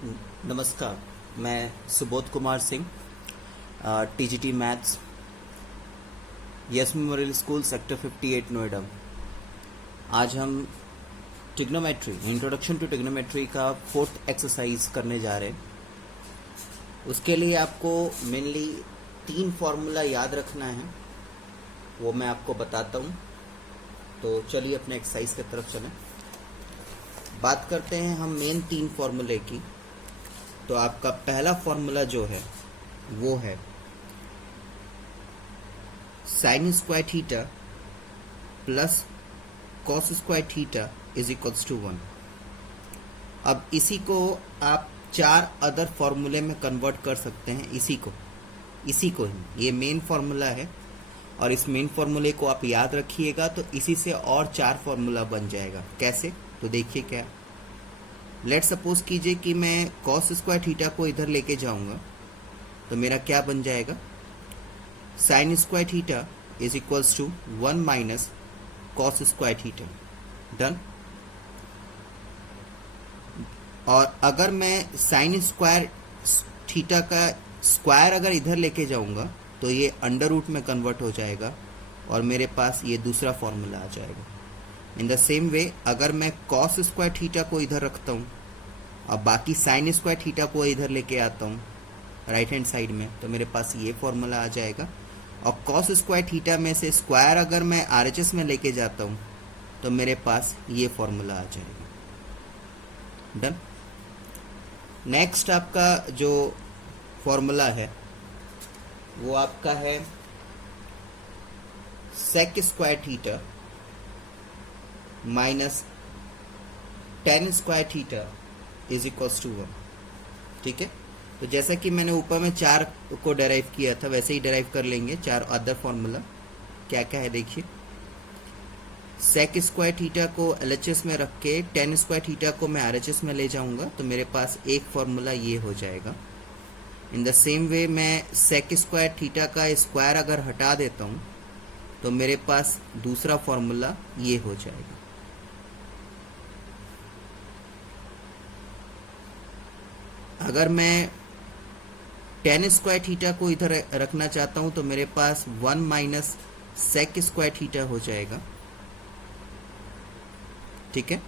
नमस्कार। मैं Subodh Kumar Singh, TGT maths, yes memorial school, sector 58, Noida. आज हम ट्रिग्नोमेट्री, इंट्रोडक्शन टू ट्रिग्नोमेट्री का 4th एक्सरसाइज करने जा रहे हैं। उसके लिए आपको मेनली 3 फॉर्मूला याद रखना है, वो मैं आपको बताता हूँ। तो चलिए अपने एक्सरसाइज की तरफ चलें। बात करते हैं हम मेन 3 फॉर्मूले की। तो आपका पहला फॉर्मूला जो है वो है sine square theta plus cos square theta is equals to 1। अब इसी को आप 4 अदर फॉर्मूले में कन्वर्ट कर सकते हैं। इसी को ही ये मेन फॉर्मूला है, और इस मेन फॉर्मूले को आप याद रखिएगा तो इसी से और 4 फॉर्मूला बन जाएगा। कैसे? तो देखिए क्या, लेट सपोज कीजिए कि मैं कॉस स्क्वायर थीटा को इधर लेके जाऊंगा तो मेरा क्या बन जाएगा, sine square theta is equals to 1 minus cos square theta. Done. और अगर मैं साइन स्क्वायर थीटा का स्क्वायर अगर इधर लेके जाऊंगा तो ये अंडर रूट में कन्वर्ट हो जाएगा और मेरे पास ये दूसरा फॉर्मूला आ जाएगा। इन द सेम वे अगर मैं कॉस स्क्वायर थीटा को इधर रखता हूँ और बाकी साइन स्क्वायर थीटा को इधर लेके आता हूँ राइट हैंड साइड में, तो मेरे पास ये फॉर्मूला आ जाएगा। और कॉस स्क्वायर थीटा में से स्क्वायर अगर मैं आरएचएस में लेके जाता हूँ तो मेरे पास ये फॉर्मूला आ जाएगा। डन। नेक्स्ट आपका जो फॉर्मूला है वो आपका है sec square theta minus tan square theta is equals to 1। ठीक है, तो जैसा कि मैंने ऊपर में 4 को डेराइव किया था वैसे ही डेराइव कर लेंगे 4 अदर फॉर्मूला। क्या क्या है देखिए, सेक स्क्वायर थीटा को एलएचएस में रख के टेन स्क्वायर थीटा को मैं आरएचएस में ले जाऊंगा तो मेरे पास एक फॉर्मूला ये हो जाएगा। इन द सेम वे मैं सेक स्क्वायर थीटा का स्क्वायर अगर हटा देता हूँ तो मेरे पास दूसरा फॉर्मूला ये हो जाएगा। अगर मैं टेन स्क्वायर थीटा को इधर रखना चाहता हूं तो मेरे पास 1 माइनस सेक स्क्वायर थीटा हो जाएगा। ठीक है।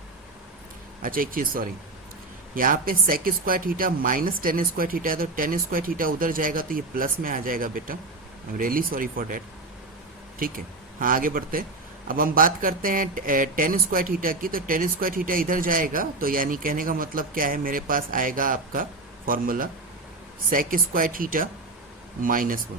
अच्छा एक चीज सॉरी, यहाँ पे sec square theta minus tan square theta है तो टेन स्क्वायर थीटा उधर जाएगा तो ये प्लस में आ जाएगा बेटा। I am really sorry for that. ठीक है, हाँ आगे बढ़ते हैं। अब हम बात करते हैं टेन स्क्वायर थीटा की। तो टेन स्क्वायर थीटा इधर जाएगा तो यानी कहने का मतलब क्या है, मेरे पास आएगा आपका formula sec square theta minus 1।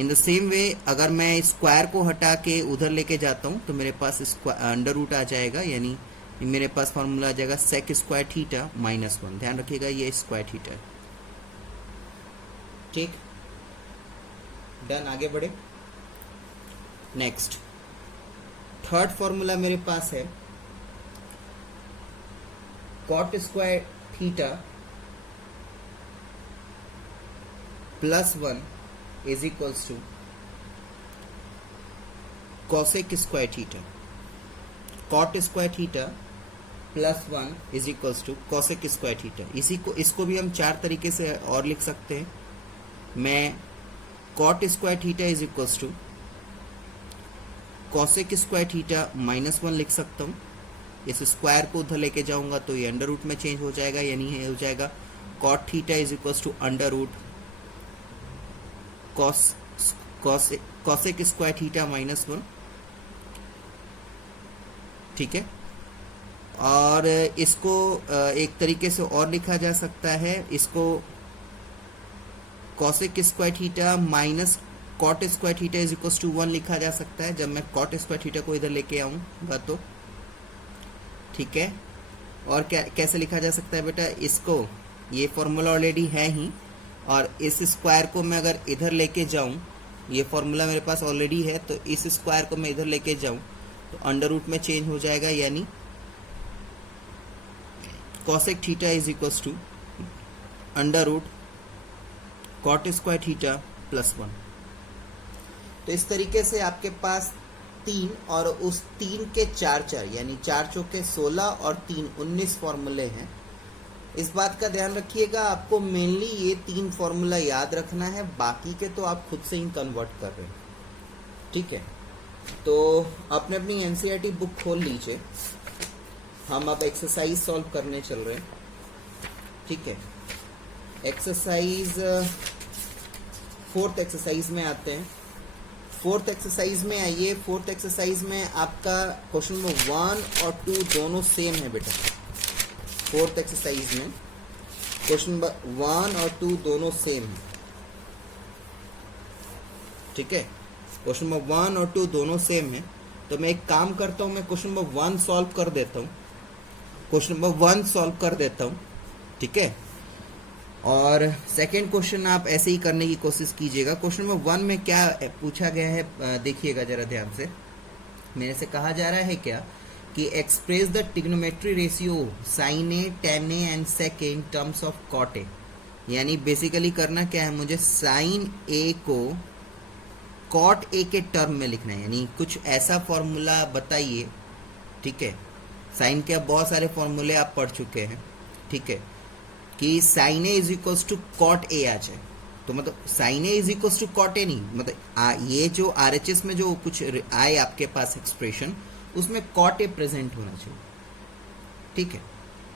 In the same way अगर मैं स्क्वायर को हटा के उधर लेके जाता हूं तो मेरे पास अंडर रूट आ जाएगा, यानी मेरे पास फॉर्मूला आ जाएगा सेक स्क्वायर थीटा माइनस 1। ध्यान रखिएगा ये स्क्वायर थीटा है। ठीक, डन। आगे बढ़े। नेक्स्ट थर्ड फॉर्मूला मेरे पास है cot square theta plus 1 is equals to cosec square theta. Cot square theta plus 1 is equals to cosec square theta. इसको भी हम 4 तरीके से और लिख सकते हैं। मैं cot square theta is equals to cosec square theta minus 1 लिख सकता हूँ। इस स्क्वायर को उधर लेके जाऊंगा तो ये अंडर रूट में चेंज हो जाएगा, यानी ये हो जाएगा cot theta is equals to under root cosec square theta minus 1। ठीक है, और इसको एक तरीके से और लिखा जा सकता है, इसको cosec square theta minus cot square theta is equals to 1 लिखा जा सकता है जब मैं कॉट स्क्वायर थीटा को इधर लेके आऊंगा तो। ठीक है, और क्या कैसे लिखा जा सकता है बेटा, इसको ये फॉर्मूला ऑलरेडी है ही, और इस स्क्वायर को मैं अगर इधर लेके जाऊं, ये फॉर्मूला मेरे पास ऑलरेडी है, तो इस स्क्वायर को मैं इधर लेके जाऊं तो अंडर रूट में चेंज हो जाएगा, यानी cosec theta is equals to under root cot square theta plus 1। तो इस तरीके से आपके पास 3 और उस 3 के 4 यानी 4 चौके 16 और 3 19 फॉर्मूले हैं। इस बात का ध्यान रखिएगा, आपको मेनली ये 3 फॉर्मूला याद रखना है, बाकी के तो आप खुद से ही कन्वर्ट कर रहे हैं। ठीक है, तो आपने अपनी एनसीईआरटी बुक खोल लीजिए, हम अब एक्सरसाइज सॉल्व करने चल रहे हैं। ठीक है, एक्सरसाइज 4th एक्सरसाइज में आते हैं। 4th एक्सरसाइज में आइए। 4th एक्सरसाइज में आपका क्वेश्चन नंबर 1 और 2 दोनों सेम है बेटा। 4th एक्सरसाइज में क्वेश्चन नंबर 1 और 2 दोनों सेम है। ठीक है, क्वेश्चन नंबर 1 और 2 दोनों सेम है। तो मैं एक काम करता हूं, मैं क्वेश्चन नंबर 1 सॉल्व कर देता हूं। क्वेश्चन नंबर 1 सॉल्व कर देता हूं। ठीक है, और सेकंड क्वेश्चन आप ऐसे ही करने की कोशिश कीजिएगा। क्वेश्चन नंबर 1 में क्या पूछा गया है, देखिएगा जरा ध्यान से। मेरे से कहा जा रहा है क्या कि express the trigonometry ratio sine A, tan A and sec A in terms of cot A. यानी बेसिकली करना क्या है, मुझे साइन ए को कॉट ए के टर्म में लिखना है, यानी कुछ ऐसा फॉर्मूला बताइए। ठीक है, साइन के अब बहुत सारे फॉर्मूले आप पढ़ चुके हैं। ठीक है, कि sine A is equals to cot A आ जाए, तो मतलब sine A is equals to cot A नहीं, मतलब ये जो आरएचएस में जो कुछ आए आपके पास एक्सप्रेशन, उसमें कॉट ए प्रेजेंट होना चाहिए। ठीक है,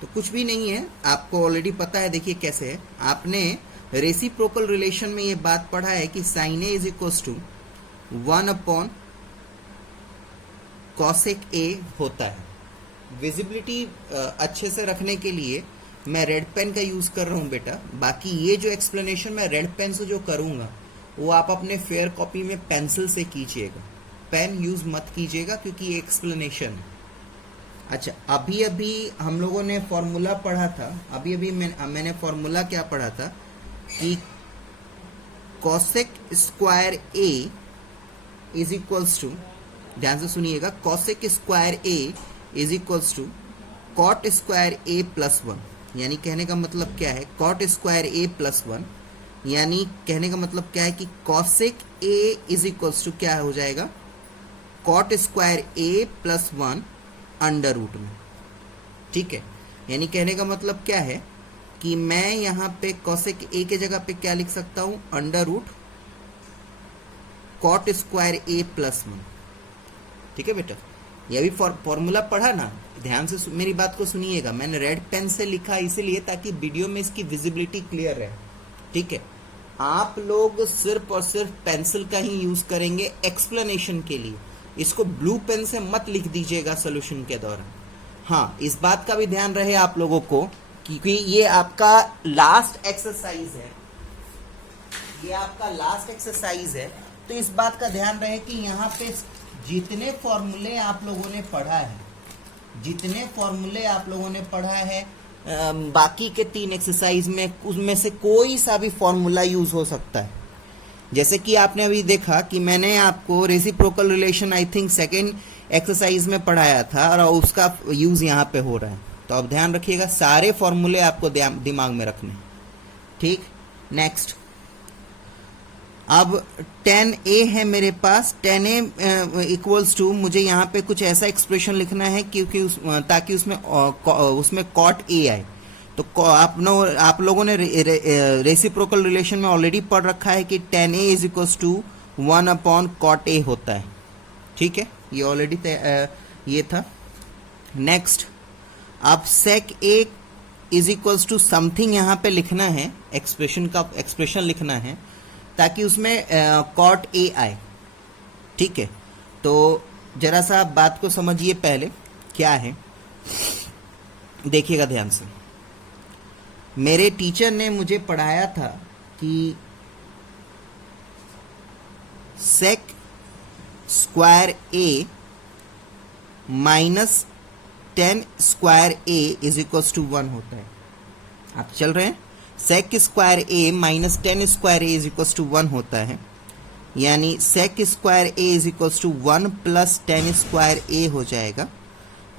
तो कुछ भी नहीं है, आपको ऑलरेडी पता है। देखिए कैसे है, आपने रेसिप्रोकल रिलेशन में ये बात पढ़ा है कि sine A is equals to 1 upon cosec A होता है। विजिबिलिटी अच्छे से रखने के लिए मैं रेड पेन का यूज कर रहा हूं बेटा। बाकी ये जो एक्सप्लेनेशन मैं रेड पेन से जो करूंगा वो आप अपने फेयर कॉपी में पेंसिल से कीजिएगा, पेन यूज मत कीजिएगा क्योंकि ये एक्सप्लेनेशन है। अच्छा, अभी अभी हम लोगों ने फॉर्मूला पढ़ा था, अभी अभी मैंने फॉर्मूला क्या पढ़ा था कि cosec square A is equals to, ध्यान से सुनिएगा, cosec square A is equals to cot square A plus 1। यानी कहने का मतलब क्या है, कॉट स्क्वायर ए प्लस 1, यानी कहने का मतलब क्या है कि cosec A is equals to क्या हो जाएगा, cot square A plus 1 under root में। ठीक है, यानी कहने का मतलब क्या है कि मैं यहाँ पे कॉसेक ए के जगह पे क्या लिख सकता हूं, under root cot square A plus 1। ठीक है बेटा, ये भी फॉर्मूला पढ़ा ना, ध्यान से मेरी बात को सुनिएगा। मैंने रेड पेन से लिखा इसलिए ताकि वीडियो में इसकी विजिबिलिटी क्लियर रहे। ठीक है, आप लोग सिर्फ और सिर्फ पेंसिल का ही यूज करेंगे एक्सप्लेनेशन के लिए, इसको ब्लू पेन से मत लिख दीजिएगा सोल्यूशन के दौरान। हाँ, इस बात का भी ध्यान रहे आप लोगों को, क्योंकि ये आपका लास्ट एक्सरसाइज है, ये आपका लास्ट एक्सरसाइज है। तो इस बात का ध्यान रहे कि यहाँ पे जितने फॉर्मूले आप लोगों ने पढ़ा है, जितने फॉर्मूले आप लोगों ने पढ़ा है बाकी के 3 एक्सरसाइज में, उसमें से कोई सा भी फॉर्मूला यूज हो सकता है। जैसे कि आपने अभी देखा कि मैंने आपको reciprocal relation I think second exercise में पढ़ाया था और उसका यूज यहाँ पे हो रहा है। तो अब ध्यान रखिएगा, सारे फॉर्मूले आपको दिमाग में रखने। ठीक, नेक्स्ट, अब 10a है मेरे पास, 10a इक्वल्स टू, मुझे यहाँ पे कुछ ऐसा एक्सप्रेशन लिखना है क्योंकि ताकि उसमें कॉट a आए। तो आप लोगों ने रेसिप्रोकल रिलेशन में ऑलरेडी पढ़ रखा है कि 10a is equals to 1 upon cot a होता है। ठीक है, ये ऑलरेडी ये था। नेक्स्ट, अब sec a is equals to something यहाँ पे लिखना है, एक्सप्रेशन लिखना है ताकि उसमें कॉट ए आए। ठीक है, तो जरा सा आप बात को समझिए पहले क्या है, देखिएगा ध्यान से। मेरे टीचर ने मुझे पढ़ाया था कि sec square A minus 10 square A is equals to 1 होता है। आप चल रहे हैं, sec square A minus 10 square A is equals to 1 होता है, यानी sec square A is equals to 1 plus 10 square A हो जाएगा,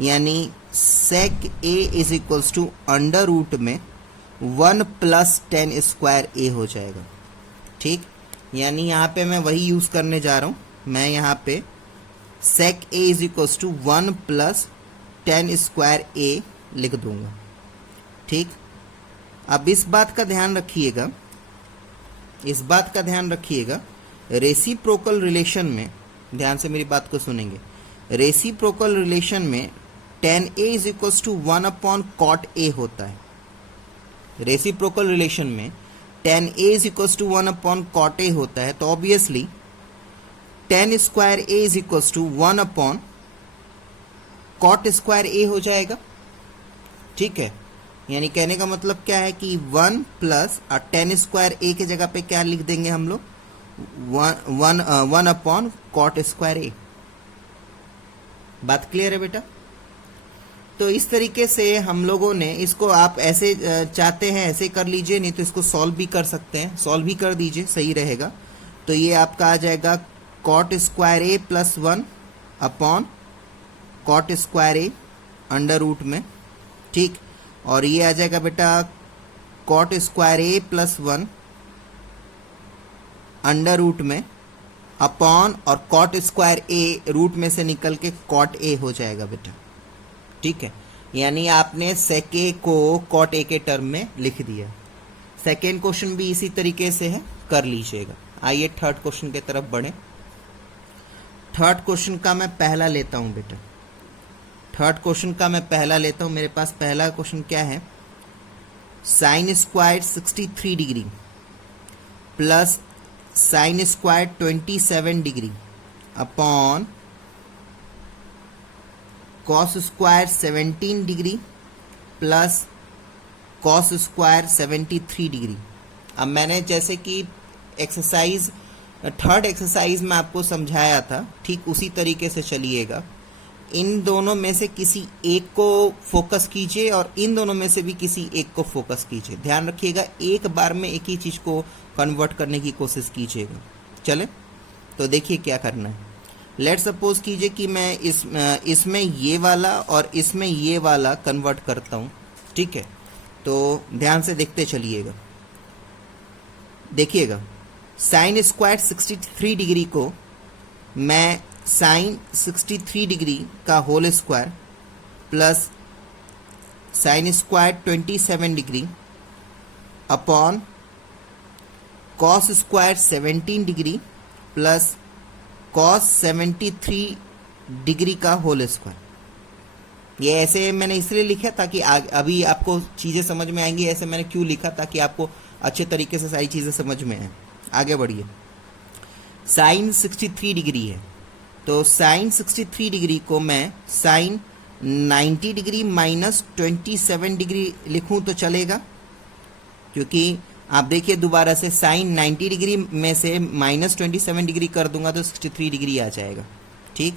यानी sec A is equals to under root में 1 प्लस 10 स्क्वायर ए हो जाएगा। ठीक, यानी यहाँ पे मैं वही यूज करने जा रहा हूँ, मैं यहाँ पे sec A is equals to 1 plus 10 square A लिख दूंगा। ठीक, अब इस बात का ध्यान रखिएगा, इस बात का ध्यान रखिएगा, रेसिप्रोकल रिलेशन में, ध्यान से मेरी बात को सुनेंगे, रेसिप्रोकल रिलेशन में tan A is equals to 1 upon cot A होता है। रेसिप्रोकल रिलेशन में tan A is equals to 1 upon cot A होता है, तो obviously tan square A is equals to 1 upon cot square A हो जाएगा। ठीक है, यानी कहने का मतलब क्या है कि 1 प्लस tan स्क्वायर A की जगह पे क्या लिख देंगे हम लोग, 1 अपॉन cot स्क्वायर A। बात क्लियर है बेटा? तो इस तरीके से हम लोगों ने इसको, आप ऐसे चाहते हैं ऐसे कर लीजिए, नहीं तो इसको सॉल्व भी कर सकते हैं, सॉल्व भी कर दीजिए, सही रहेगा। तो ये आपका आ जाएगा cot square A plus 1 upon cot square A under root में। ठीक, और ये आ जाएगा बेटा cot square A plus 1 under root में अपॉन, और cot स्क्वायर A रूट में से निकल के cot A हो जाएगा बेटा। ठीक है, यानी आपने sec A को cot A के टर्म में लिख दिया। सेकेंड क्वेश्चन भी इसी तरीके से है, कर लीजिएगा। आइए थर्ड क्वेश्चन की तरफ बढ़े। थर्ड क्वेश्चन का मैं पहला लेता हूं बेटा, थर्ड क्वेश्चन का मैं पहला लेता हूं। मेरे पास पहला क्वेश्चन क्या है, sine square 63 degree plus sine square 27 degree upon cos square 17 degree plus cos square 73 degree. अब मैंने जैसे कि एक्सरसाइज, थर्ड एक्सरसाइज में आपको समझाया था, ठीक उसी तरीके से चलिएगा। इन दोनों में से किसी एक को फोकस कीजिए और इन दोनों में से भी किसी एक को फोकस कीजिए। ध्यान रखिएगा, एक बार में एक ही चीज़ को कन्वर्ट करने की कोशिश कीजिएगा। चले, तो देखिए क्या करना है। लेट सपोज कीजिए कि मैं इसमें ये वाला और इसमें ये वाला कन्वर्ट करता हूँ। ठीक है, तो ध्यान से देखते चलिएगा। देखिएगा, साइन स्क्वायर 63 डिग्री को मैं साइन 63 डिग्री का whole square plus sine square 27 degree upon cos square 17 degree plus cos 73 degree का होल स्क्वायर। ये ऐसे मैंने इसलिए लिखा ताकि अभी आपको चीज़ें समझ में आएंगी। ऐसे मैंने क्यों लिखा, ताकि आपको अच्छे तरीके से सारी चीज़ें समझ में आए। आगे बढ़िए। साइन 63 डिग्री है, तो साइन 63 डिग्री को मैं साइन 90 डिग्री माइनस 27 डिग्री लिखूं तो चलेगा, क्योंकि आप देखिए दोबारा से साइन 90 डिग्री में से माइनस 27 डिग्री कर दूंगा तो 63 डिग्री आ जाएगा। ठीक,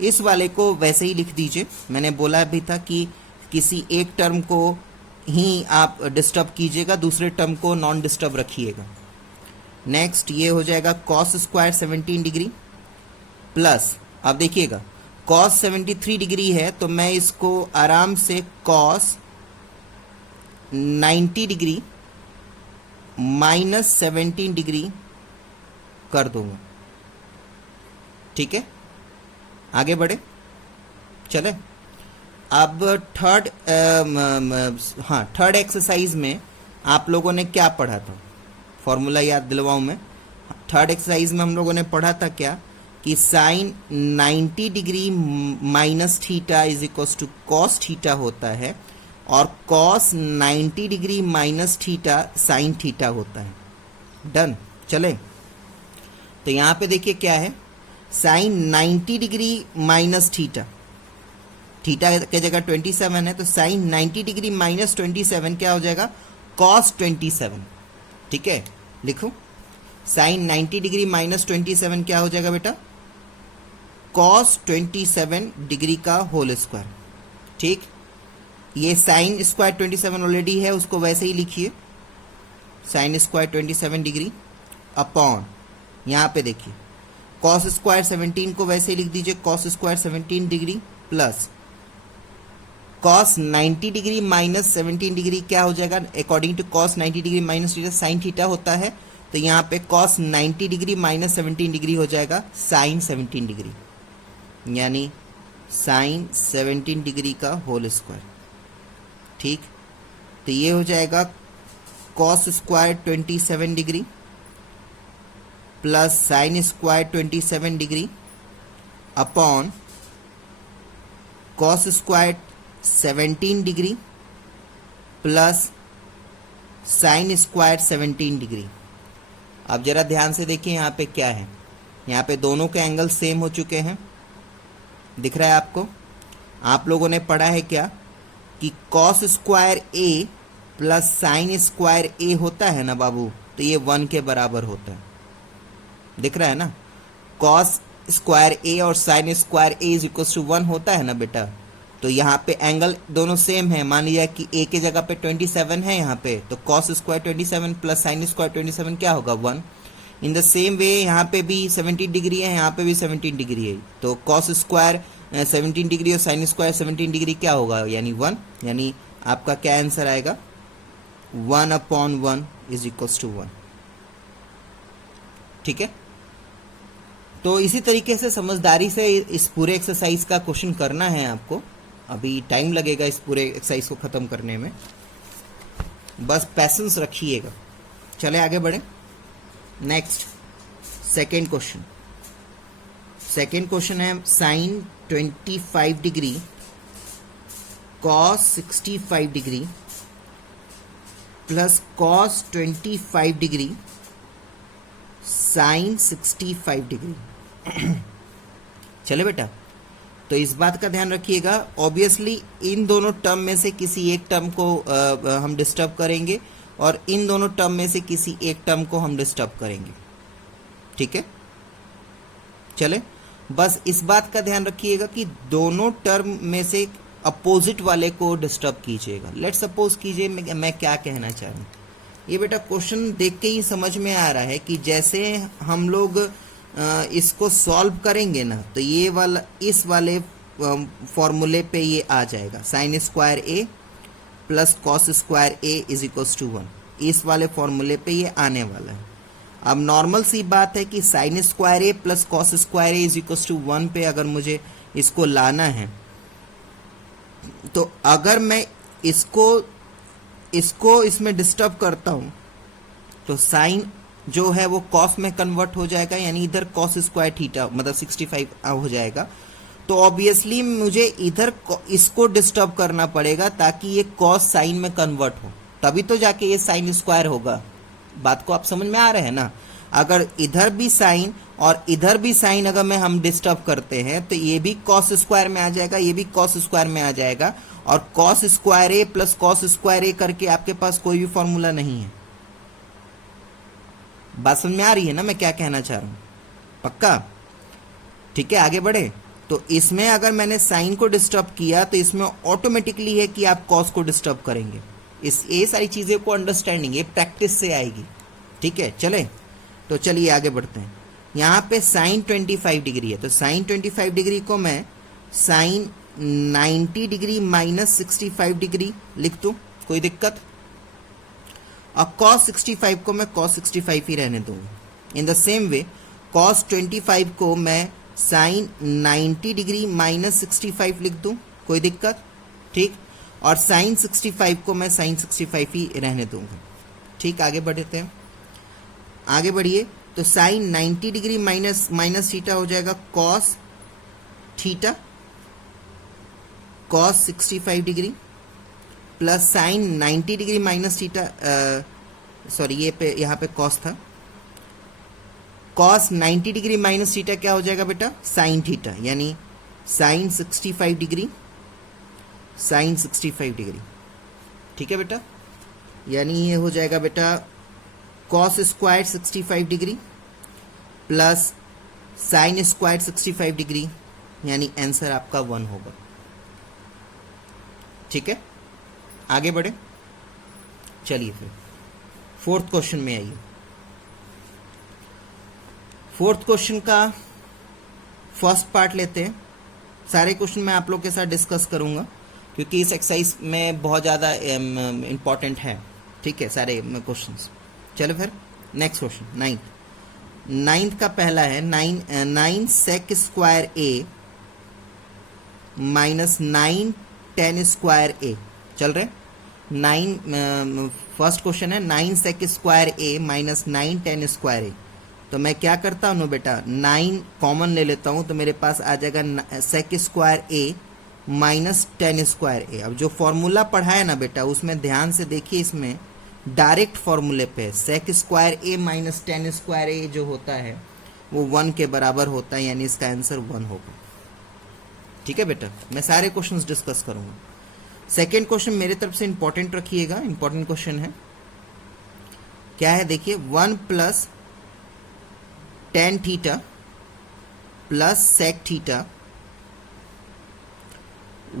इस वाले को वैसे ही लिख दीजिए। मैंने बोला भी था कि किसी एक टर्म को ही आप डिस्टर्ब कीजिएगा, दूसरे टर्म को नॉन डिस्टर्ब रखिएगा। नेक्स्ट ये हो जाएगा कॉस स्क्वायर 17 डिग्री प्लस, अब देखिएगा कॉस 73 डिग्री है तो मैं इसको आराम से कॉस 90 डिग्री माइनस 17 डिग्री कर दूंगा। ठीक है, आगे बढ़े चले। अब थर्ड एक्सरसाइज में आप लोगों ने क्या पढ़ा था, फॉर्मूला याद दिलवाऊं मैं। थर्ड एक्सरसाइज में हम लोगों ने पढ़ा था क्या, कि sine 90 degree minus theta is equals to cos theta होता है, और cos 90 degree minus theta sine theta होता है। डन, चले। तो यहाँ पे देखिए क्या है, sine 90 degree minus theta, theta के जगह 27 है, तो साइन 90 डिग्री माइनस 27 क्या हो जाएगा, कॉस 27। ठीक है, लिखो साइन 90 डिग्री माइनस 27 क्या हो जाएगा बेटा, कॉस 27 डिग्री का होल स्क्वायर। ठीक, ये साइन स्क्वायर 27 ऑलरेडी है, उसको वैसे ही लिखिए, साइन स्क्वायर 27 डिग्री अपॉन, यहाँ पे देखिए कॉस स्क्वायर 17 को वैसे ही लिख दीजिए, cos square 17 degree plus cos 90 degree minus 17 degree क्या हो जाएगा, according to cos 90 degree minus theta sine theta होता है, तो यहाँ पे कॉस 90 डिग्री माइनस 17 डिग्री हो जाएगा साइन 17 डिग्री, यानी साइन 17 डिग्री का होल स्क्वायर। ठीक, तो ये हो जाएगा cos square 27 degree plus sine square 27 degree upon cos square 17 degree plus sine square 17 degree. अब जरा ध्यान से देखिए यहाँ पे क्या है, यहाँ पे दोनों के एंगल सेम हो चुके हैं, दिख रहा है आपको। आप लोगों ने पढ़ा है क्या कि cos square A plus sine square ए होता है ना बाबू, तो ये 1 के बराबर होता है, दिख रहा है ना। कॉस स्क्वायर ए और sine square A is equal to 1 होता है ना बेटा। तो यहाँ पे एंगल दोनों सेम है, मान लिया कि ए के जगह पे 27 है यहाँ पे, तो cos square 27 plus sine square 27 क्या होगा 1। इन द सेम वे यहाँ पे भी 17 डिग्री है, यहाँ पे भी 17 डिग्री है, तो कॉस स्क्वायर 17 डिग्री और साइन स्क्वायर 17 डिग्री क्या होगा यानी 1, यानी आपका क्या आंसर आएगा 1/1 इज इक्वल टू 1। ठीक है, तो इसी तरीके से समझदारी से इस पूरे एक्सरसाइज का क्वेश्चन करना है आपको। अभी टाइम लगेगा इस पूरे एक्सरसाइज को खत्म करने में, बस पैसेंस रखिएगा। चले आगे बढ़े। Next second question. Second question है sine 25 degree cos 65 degree plus cos 25 degree sine 65 degree. चले बेटा, तो इस बात का ध्यान रखिएगा, ऑब्वियसली इन दोनों टर्म में से किसी एक टर्म को हम डिस्टर्ब करेंगे और इन दोनों टर्म में से किसी एक टर्म को हम डिस्टर्ब करेंगे। ठीक है, चले, बस इस बात का ध्यान रखिएगा कि दोनों टर्म में से अपोजिट वाले को डिस्टर्ब कीजिएगा। लेट सपोज कीजिए मैं क्या कहना चाह रहा हूँ। ये बेटा क्वेश्चन देख के ही समझ में आ रहा है कि जैसे हम लोग इसको सॉल्व करेंगे ना, तो ये वाला इस वाले फॉर्मूले पे ये आ जाएगा, sine square A plus cos square A is equals to 1, इस वाले फॉर्मूले पे ये आने वाला है। अब नॉर्मल सी बात है कि sine square A plus cos square A is equals to 1 पे अगर मुझे इसको लाना है, तो अगर मैं इसको इसमें डिस्टर्ब करता हूं तो साइन जो है वो कॉस में कन्वर्ट हो जाएगा, यानी इधर कॉस स्क्वायर थीटा मतलब 65 हो जाएगा। तो ऑब्वियसली मुझे इधर इसको डिस्टर्ब करना पड़ेगा ताकि ये कॉस साइन में कन्वर्ट हो, तभी तो जाके ये साइन स्क्वायर होगा। बात को आप समझ में आ रहे हैं ना। अगर इधर भी साइन और इधर भी साइन अगर मैं हम डिस्टर्ब करते हैं तो ये भी कॉस स्क्वायर में आ जाएगा, ये भी कॉस स्क्वायर में आ जाएगा, और cos square A plus cos square ए करके आपके पास कोई भी फॉर्मूला नहीं है। बात समझ में आ रही है ना मैं क्या कहना चाह रहा हूं, पक्का? ठीक है, आगे बढ़े। तो इसमें अगर मैंने साइन को डिस्टर्ब किया तो इसमें ऑटोमेटिकली है कि आप कॉस को डिस्टर्ब करेंगे। ये सारी चीजें को अंडरस्टैंडिंग ये प्रैक्टिस से आएगी। ठीक है, चले, तो चलिए आगे बढ़ते हैं। यहाँ पे साइन 25 डिग्री है, तो साइन 25 डिग्री को मैं साइन 90 डिग्री माइनस 65 डिग्री लिख दूं, कोई दिक्कत? और cos 65 को मैं cos 65 ही रहने दूंगा। इन द सेम वे cos 25 को मैं साइन 90 डिग्री माइनस 65 लिख दूं, कोई दिक्कत? ठीक, और साइन 65 को मैं साइन 65 ही रहने दूंगा। ठीक, आगे बढ़ते हैं, आगे बढ़िए। तो साइन 90 डिग्री माइनस थीटा हो जाएगा cos theta cos 65 degree plus sign 90 degree minus theta, sorry ये पे यहाँ पे cos था, cos 90 डिग्री माइनस थीटा क्या हो जाएगा बेटा? साइन थीटा, यानी साइन 65 डिग्री साइन 65 डिग्री। ठीक है बेटा, यानी ये हो जाएगा बेटा cos square 65 degree plus sine square 65 degree, यानी आंसर आपका 1 होगा। ठीक है, आगे बढ़े। चलिए फिर फोर्थ क्वेश्चन में आइए। फोर्थ क्वेश्चन का फर्स्ट पार्ट लेते हैं। सारे क्वेश्चन मैं आप लोग के साथ डिस्कस करूंगा क्योंकि इस एक्सरसाइज में बहुत ज़्यादा इंपॉर्टेंट है। ठीक है, सारे क्वेश्चंस। चलो फिर नेक्स्ट क्वेश्चन, नाइन्थ का पहला है 9 सेक स्क्वायर ए माइनस 9 10 स्क्वायर ए। चल रहे, 9, फर्स्ट क्वेश्चन है 9 सेक स्क्वायर ए माइनस 9 10 स्क्वायर ए। तो मैं क्या करता हूँ बेटा, 9 कॉमन ले लेता हूँ तो मेरे पास आ जाएगा सेक स्क्वायर ए माइनस 10 स्क्वायर ए। अब जो फॉर्मूला पढ़ा है ना बेटा उसमें ध्यान से देखिए, इसमें डायरेक्ट फॉर्मूले पे sec square A minus 10 square ए जो होता है वो 1 के बराबर होता है, यानी इसका आंसर 1 होगा। ठीक है बेटा, मैं सारे क्वेश्चंस डिस्कस करूंगा। सेकेंड क्वेश्चन मेरे तरफ से इंपॉर्टेंट रखिएगा, इंपॉर्टेंट क्वेश्चन है। क्या है देखिए, 1 plus tan theta plus sec theta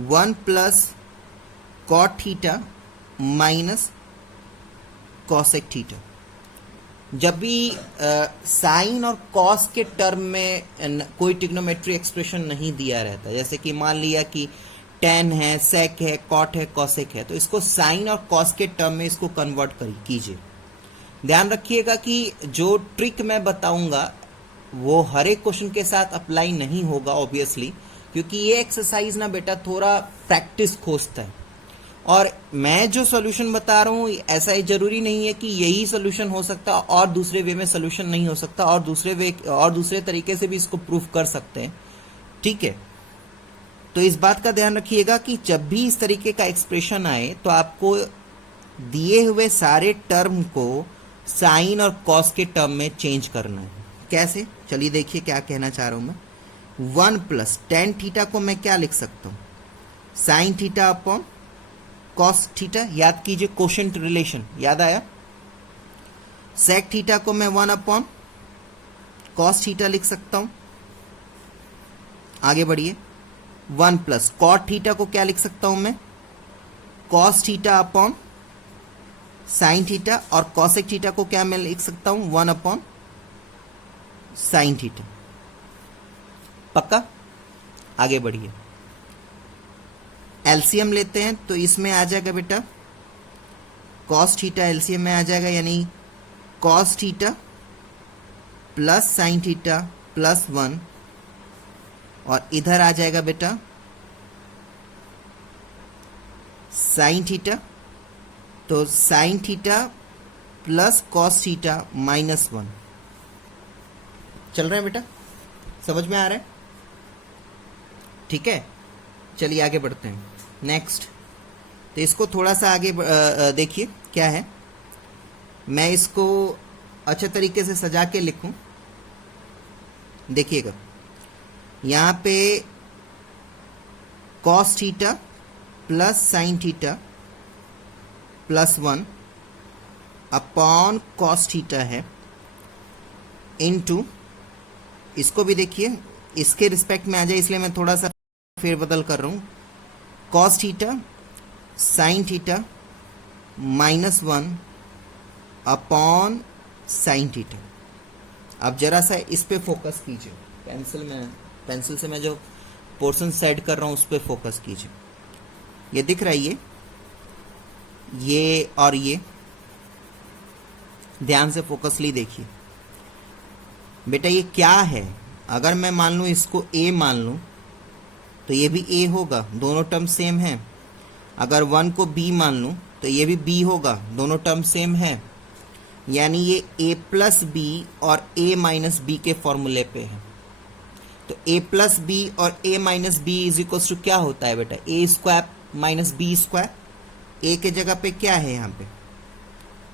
1 plus cot theta minus cosec theta. जब भी साइन और कॉस के टर्म में कोई ट्रिग्नोमेट्री एक्सप्रेशन नहीं दिया रहता, जैसे कि मान लिया कि टेन है, सेक है, कॉट है, कॉसेक है, तो इसको साइन और कॉस के टर्म में इसको कन्वर्ट कीजिए। ध्यान रखिएगा कि जो ट्रिक मैं बताऊंगा वो हर एक क्वेश्चन के साथ अप्लाई नहीं होगा ऑब्वियसली, क्योंकि ये एक्सरसाइज ना बेटा थोड़ा प्रैक्टिस खोजता है। और मैं जो सॉल्यूशन बता रहा हूँ ऐसा जरूरी नहीं है कि यही सॉल्यूशन हो सकता और दूसरे वे में सॉल्यूशन नहीं हो सकता, और दूसरे तरीके से भी इसको प्रूफ कर सकते हैं। ठीक है, तो इस बात का ध्यान रखिएगा कि जब भी इस तरीके का एक्सप्रेशन आए तो आपको दिए हुए सारे टर्म को साइन और कॉस के टर्म में चेंज करना है। कैसे, चलिए देखिए क्या कहना चाह रहा हूं मैं। 1 प्लस टेन थीटा को मैं क्या लिख सकता हूं, sine theta upon cos theta. याद कीजिए कोशेंट रिलेशन, याद आया। सेक थीटा को मैं 1 अपॉन कॉस थीटा लिख सकता हूं। आगे बढ़िए, 1 प्लस कॉट थीटा को क्या लिख सकता हूं मैं, cos theta upon sine theta, और कॉसेक थीटा को क्या मैं लिख सकता हूं, 1 अपॉन साइन थीटा। पक्का, आगे बढ़िए। एलसीएम लेते हैं तो इसमें आ जाएगा बेटा कॉस थीटा एलसीएम में आ जाएगा, यानी cos theta plus sine theta plus 1, और इधर आ जाएगा बेटा साइन थीटा, तो sine theta plus cos theta minus 1। चल रहा है बेटा, समझ में आ रहा है? ठीक है, चलिए आगे बढ़ते हैं। नेक्स्ट, तो इसको थोड़ा सा आगे देखिए क्या है। मैं इसको अच्छे तरीके से सजा के लिखूं, देखिएगा यहां पे cos theta plus sine theta plus 1 upon cos theta है, इनटू इसको भी देखिए इसके रिस्पेक्ट में आ जाए, इसलिए मैं थोड़ा सा फेरबदल कर रहा हूं। Cos theta sine theta minus 1 upon sine theta. अब जरा सा इस पे फोकस कीजिए, पेंसिल से मैं जो पोर्शन सेट कर रहा हूं उस पे फोकस कीजिए। ये दिख रहा है, ये और ये ध्यान से फोकसली देखिए बेटा। ये क्या है, अगर मैं मान लूं इसको ए मान लूं तो ये भी ए होगा, दोनों टर्म सेम है। अगर 1 को बी मान लूं तो ये भी बी होगा, दोनों टर्म सेम है। यानी ये ए प्लस बी और ए माइनस बी के फॉर्मूले पे है। तो ए प्लस बी और A minus B is equal to क्या होता है बेटा, A square minus B square. A के जगह पे क्या है, यहाँ पे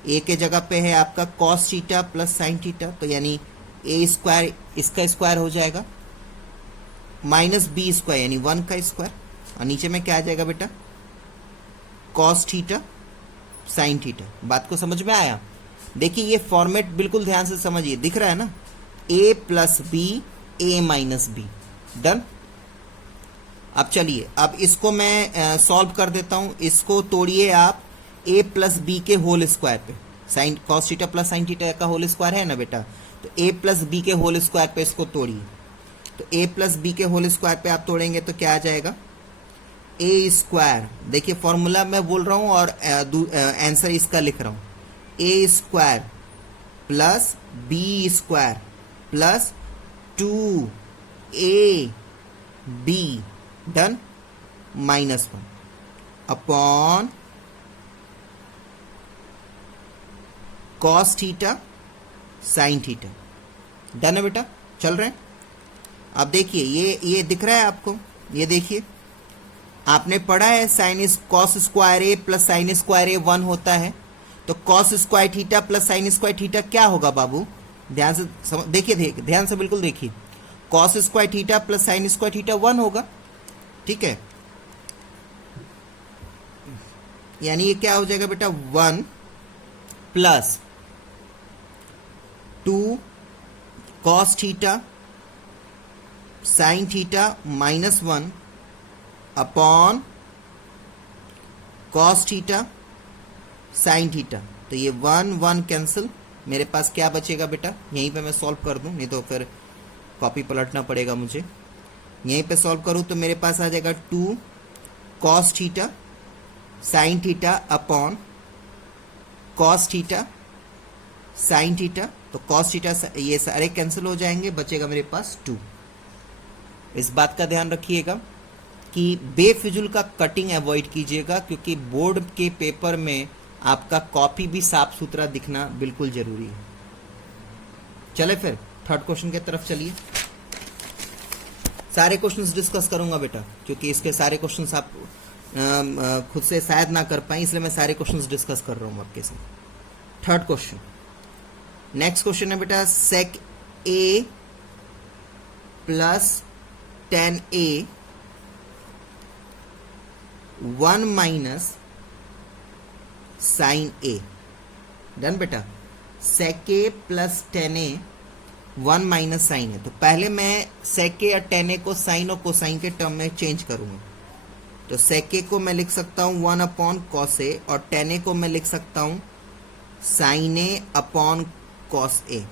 ए के जगह पे है आपका cos theta plus sine theta, तो यानी ए स्क्वायर इसका स्क्वायर हो जाएगा माइनस बी स्क्वायर यानी 1 का स्क्वायर, और नीचे में क्या आ जाएगा बेटा कॉस थीटा साइन थीटा। बात को समझ में आया? देखिए ये फॉर्मेट बिल्कुल ध्यान से समझिए, दिख रहा है ना, ए plus B A minus B. Done. अब चलिए, अब इसको मैं सॉल्व कर देता हूं। इसको तोड़िए आप ए प्लस बी के होल स्क्वायर पे, sine cos theta plus sine theta का होल स्क्वायर है ना बेटा, तो ए प्लस बी के होल स्क्वायर पे इसको तोड़िए। तो ए प्लस बी के होल स्क्वायर पे आप तोड़ेंगे तो क्या आ जाएगा, ए स्क्वायर। देखिए फॉर्मूला मैं बोल रहा हूं और आंसर इसका लिख रहा हूं, A square plus B square plus 2 AB done minus 1 upon cos theta sine theta. Done है बेटा, चल रहे हैं। अब देखिए ये दिख रहा है आपको, ये देखिए आपने पढ़ा है sine cos square A plus sine square A 1 होता है, तो cos square theta plus sine square theta क्या होगा बाबू? ध्यान से देखिए, ध्यान से बिल्कुल देखिए, cos square theta plus sine square theta 1 होगा, ठीक है। यानी ये क्या हो जाएगा बेटा? 1 plus 2 cos theta sine theta minus 1 upon cos theta sine theta. तो ये 1 1 कैंसिल, मेरे पास क्या बचेगा बेटा? यहीं पे मैं सॉल्व कर दूं, नहीं तो फिर कॉपी पलटना पड़ेगा मुझे। यहीं पे सॉल्व करूं तो मेरे पास आ जाएगा 2 cos theta sine theta upon cos theta sine theta. तो कॉस थीटा ये सारे कैंसिल हो जाएंगे, बचेगा मेरे पास 2। इस बात का ध्यान रखिएगा कि बेफिजुल का कटिंग अवॉइड कीजिएगा, क्योंकि बोर्ड के पेपर में आपका कॉपी भी साफ सुथरा दिखना बिल्कुल जरूरी है। चले फिर थर्ड क्वेश्चन की तरफ चलिए। सारे क्वेश्चंस डिस्कस करूंगा बेटा, क्योंकि इसके सारे क्वेश्चंस आप खुद से शायद ना कर पाए, इसलिए मैं सारे क्वेश्चंस डिस्कस कर रहा हूं आपके साथ। थर्ड क्वेश्चन, नेक्स्ट क्वेश्चन है बेटा सेक ए प्लस 10a 1 माइनस साइन ए। डन बेटा, सेक ए प्लस 10a 1 माइनस साइन है। तो पहले मैं सेक ए या 10a को साइन और कोसाइन के टर्म में चेंज करूंगा। तो सेक ए को मैं लिख सकता हूं 1 अपॉन कॉस ए, और 10a को मैं लिख सकता हूं sign A upon cos A.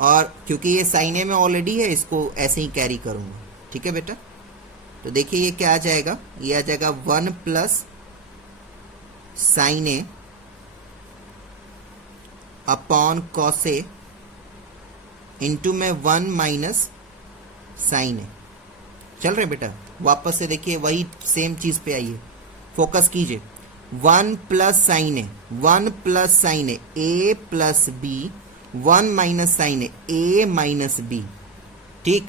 और क्योंकि ये साइन ए में ऑलरेडी है, इसको ऐसे ही कैरी करूंगा, ठीक है बेटा। तो देखिए ये क्या आ जाएगा? ये आ जाएगा 1 plus sine A upon cos A into में 1 माइनस साइन ए। चल रहे बेटा, वापस से देखिए वही सेम चीज पे आइए, फोकस कीजिए। 1 plus sine A, 1 plus sine A plus B, 1 minus sine A minus B, ठीक।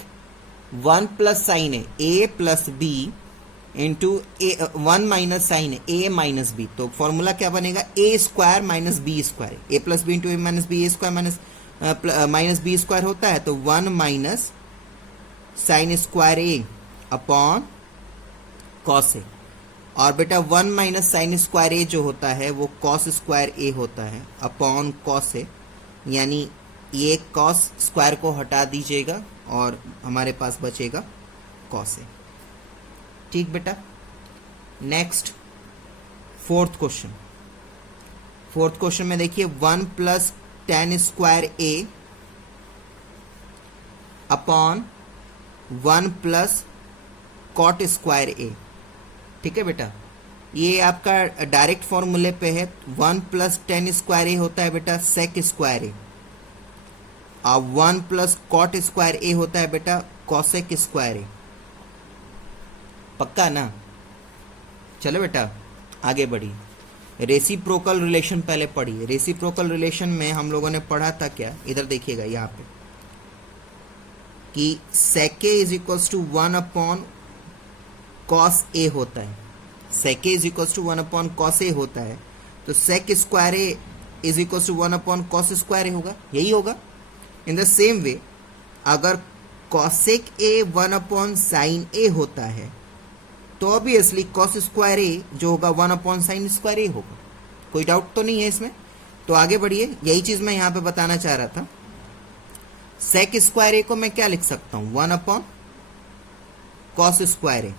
1 plus sine A plus B into 1 minus sine A minus B. तो फॉर्मूला क्या बनेगा? A square minus B square. A plus B into A minus B, A square minus B square होता है, तो 1 minus sine square A upon cos A. और बेटा 1 minus sine square ए जो होता है वो कॉस स्क्वायर ए होता है अपॉन कॉस ए। यानी ये कॉस स्क्वायर को हटा दीजिएगा और हमारे पास बचेगा कॉस ए, ठीक बेटा। Next fourth question. Fourth question में देखिए 1 plus 10 square A upon 1 plus cot square ए, ठीक है बेटा। ये आपका डायरेक्ट फॉर्मूले पे है। 1 प्लस 10 स्क्वायर ए होता है बेटा सेक स्क्वायर ए, और 1 प्लस कॉट स्क्वायर ए होता है बेटा कॉसेक स्क्वायर ए। पक्का ना? चलो बेटा आगे बढ़िए। रेसिप्रोकल रिलेशन पहले पढ़िए। रेसिप्रोकल रिलेशन में हम लोगों ने पढ़ा था क्या? इधर देखिएगा यहाँ पे कि sec A is equals to 1 upon cos A होता है। Sec A is equals to 1 upon cos A होता है, तो sec square A is equals to 1 upon cos square A होगा, यही होगा। इन द सेम वे अगर cosec A 1 upon sine A होता है, तो ऑब्वियसली कॉस स्क्वायर ए जो होगा 1 अपॉन साइन स्क्वायर ए होगा। कोई डाउट तो नहीं है इसमें? तो आगे बढ़िए, यही चीज मैं यहां पे बताना चाह रहा था। सेक स्क्वायर ए को मैं क्या लिख सकता हूं? 1 upon cos square A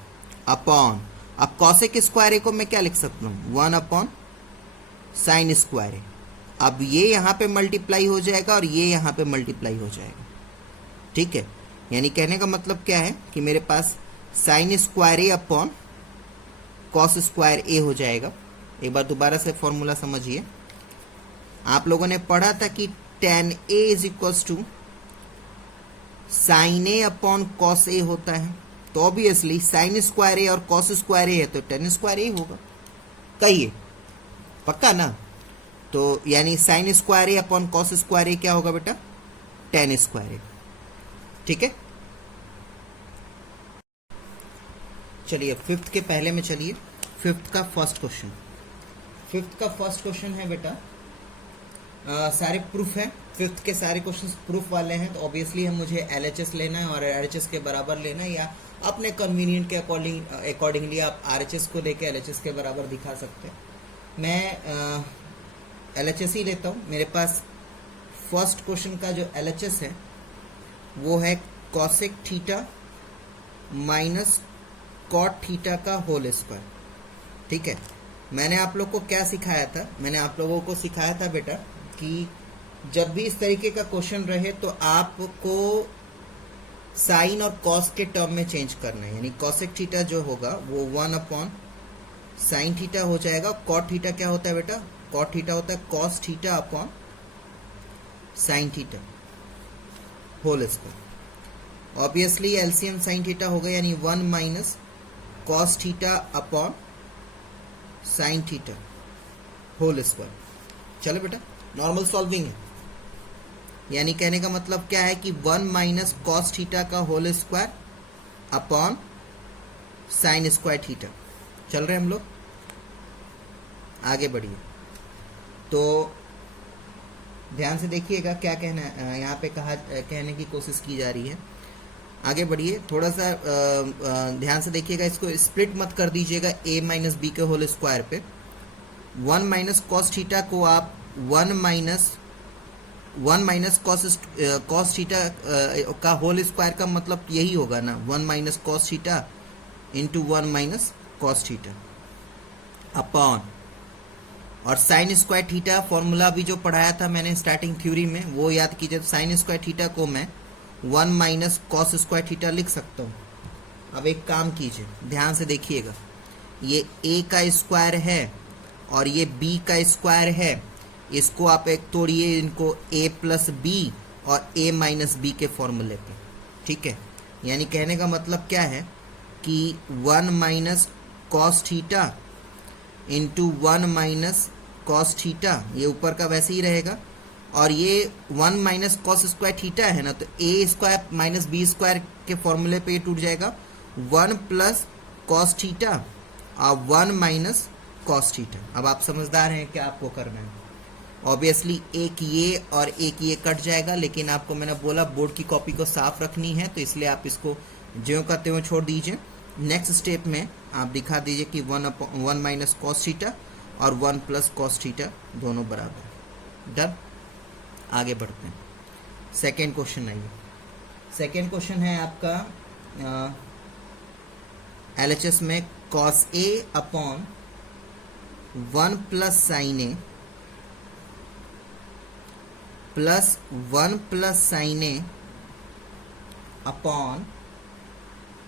upon, अब कॉसेक स्क्वायर ए को मैं क्या लिख सकता हूं? 1 अपॉन साइन स्क्वायर ए। अब ये यहां पे मल्टीप्लाई हो जाएगा और ये यहां पे मल्टीप्लाई हो जाएगा, ठीक है। यानी कहने का मतलब क्या है कि मेरे पास sign square A upon cos square A हो जाएगा। एक बार दोबारा से फॉर्मूला समझिए। आप लोगों ने पढ़ा था कि tan a is equals to sine A upon cos A होता है, तो ऑब्वियसली साइन स्क्वायर ए और कॉस स्क्वायर ए है तो tan स्क्वायर ए होगा। कहिए, पक्का ना? तो यानी sign square A upon cos square ए क्या होगा बेटा, टेन स्क्वायर ए। ठीक है, चलिए फिफ्थ के पहले में चलिए, फिफ्थ का फर्स्ट क्वेश्चन। फिफ्थ का फर्स्ट क्वेश्चन है बेटा, सारे प्रूफ है, फिफ्थ के सारे क्वेश्चंस प्रूफ वाले हैं, तो ऑब्वियसली हम मुझे एलएचएस लेना है और एलएचएस के बराबर लेना है, या अपने कन्वीनियंट के अकॉर्डिंगली आप आरएचएस को लेके एलएचएस के बराबर दिखा सकते हैं। मैं एलएचएस ही लेता हूँ। मेरे पास फर्स्ट क्वेश्चन का जो एलएचएस है वो है cosec theta minus cot theta का होल स्क्वायर। ठीक है, मैंने आप लोग को क्या सिखाया था, मैंने आप लोगों को सिखाया था बेटा कि जब भी इस तरीके का क्वेश्चन रहे तो आपको साइन और कॉस के टर्म में चेंज करना है, यानी कॉसेक थीटा जो होगा वो 1 अपॉन साइन थीटा हो जाएगा। कॉट थीटा क्या होता है बेटा, कॉट थीटा होता है cos theta upon sine theta whole square. Obviously LCM sine theta होगा, यानी 1 minus cos theta upon sine theta whole square. चलो बेटा, नॉर्मल सॉल्विंग है, यानी कहने का मतलब क्या है कि 1 माइनस कॉस थीटा का whole square upon sine square theta. चल रहे हम लोग, आगे बढ़िए। तो ध्यान से देखिएगा क्या कहना है, यहाँ पे कहने की कोशिश की जा रही है। आगे बढ़िए, थोड़ा सा ध्यान से देखिएगा, इसको स्प्लिट मत कर दीजिएगा a माइनस बी के होल स्क्वायर पे। 1 माइनस कॉस थीटा को आप 1 माइनस कॉस थीटा का होल स्क्वायर का मतलब यही होगा ना, 1 minus cos theta into 1 minus cos theta upon, और साइन स्क्वायर थीटा फॉर्मूला भी जो पढ़ाया था मैंने स्टार्टिंग थ्योरी में वो याद कीजिए। साइन स्क्वायर थीटा को मैं 1 माइनस कॉस स्क्वायर थीटा लिख सकता हूँ। अब एक काम कीजिए, ध्यान से देखिएगा, ये a का स्क्वायर है और ये b का स्क्वायर है, इसको आप एक तोड़िए, इनको a प्लस बी और a माइनस बी के फॉर्मूले पे। ठीक है, यानी कहने का मतलब क्या है कि 1 minus cos theta into 1 minus cos theta, ये ऊपर का वैसे ही रहेगा, और ये 1 माइनस कॉस स्क्वायर थीटा है ना, तो a square minus B square के फॉर्मूले पे ये टूट जाएगा, 1 प्लस कॉस थीटा और 1 माइनस कॉस थीटा। अब आप समझदार हैं क्या आपको करना है। ऑब्वियसली एक ये और एक ये कट जाएगा, लेकिन आपको मैंने बोला बोर्ड की कॉपी को साफ रखनी है, तो इसलिए आप इसको ज्यों का त्यों छोड़ दीजिए। नेक्स्ट स्टेप में आप दिखा दीजिए कि 1 माइनस कॉस थीटा और 1 प्लस कॉस थीटा दोनों बराबर। डन, आगे बढ़ते हैं। सेकेंड क्वेश्चन आइए। सेकेंड क्वेश्चन है आपका एलएचएस में cos A upon 1 plus sine A plus 1 plus sine A upon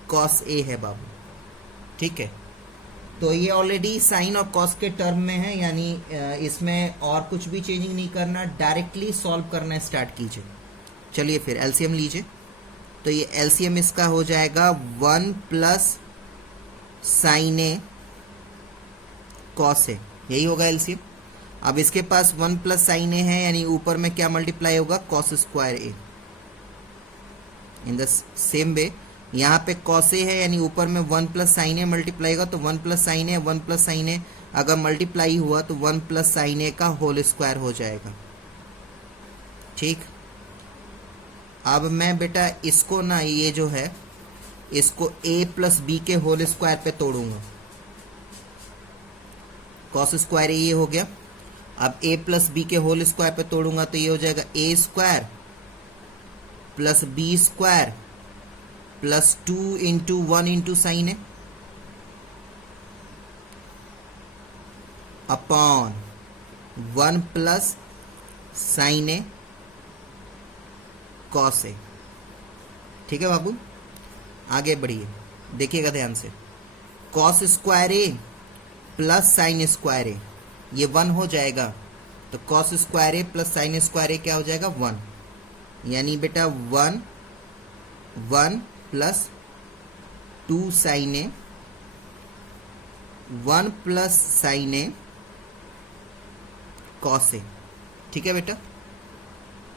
cos ए है बाबू। ठीक है, तो ये ऑलरेडी साइन और कॉस के टर्म में है, यानी इसमें और कुछ भी चेंजिंग नहीं करना, डायरेक्टली सॉल्व करना स्टार्ट कीजिए। चलिए फिर एलसीएम लीजिए, तो ये एलसीएम इसका हो जाएगा 1 प्लस साइन ए कॉस ए, यही होगा एलसीएम। अब इसके पास 1 प्लस साइन ए है, यानी ऊपर में क्या मल्टीप्लाई होगा, cos square A. In the same वे यहाँ पे कॉस ए है, यानी ऊपर में 1 प्लस साइन ए मल्टीप्लाई होगा, तो 1 plus sine A 1 plus sine ए अगर मल्टीप्लाई हुआ तो 1 प्लस साइन ए का होल स्क्वायर हो जाएगा। ठीक, अब मैं बेटा इसको ना, ये जो है इसको a प्लस बी के होल स्क्वायर पे तोड़ूंगा। कॉस स्क्वायर ये हो गया, अब a प्लस बी के होल स्क्वायर पे तोड़ूंगा तो ये हो जाएगा a square plus B square plus 2 into 1 into sine A upon 1 plus sine A cos A. ठीक है बाबू, आगे बढ़िए, देखिएगा ध्यान से, cos square A plus sine square A, ये 1 हो जाएगा, तो cos square A plus sine square ए क्या हो जाएगा, 1, यानी बेटा 1 plus 2 sign A, 1 plus sine A cos A. ठीक है बेटा,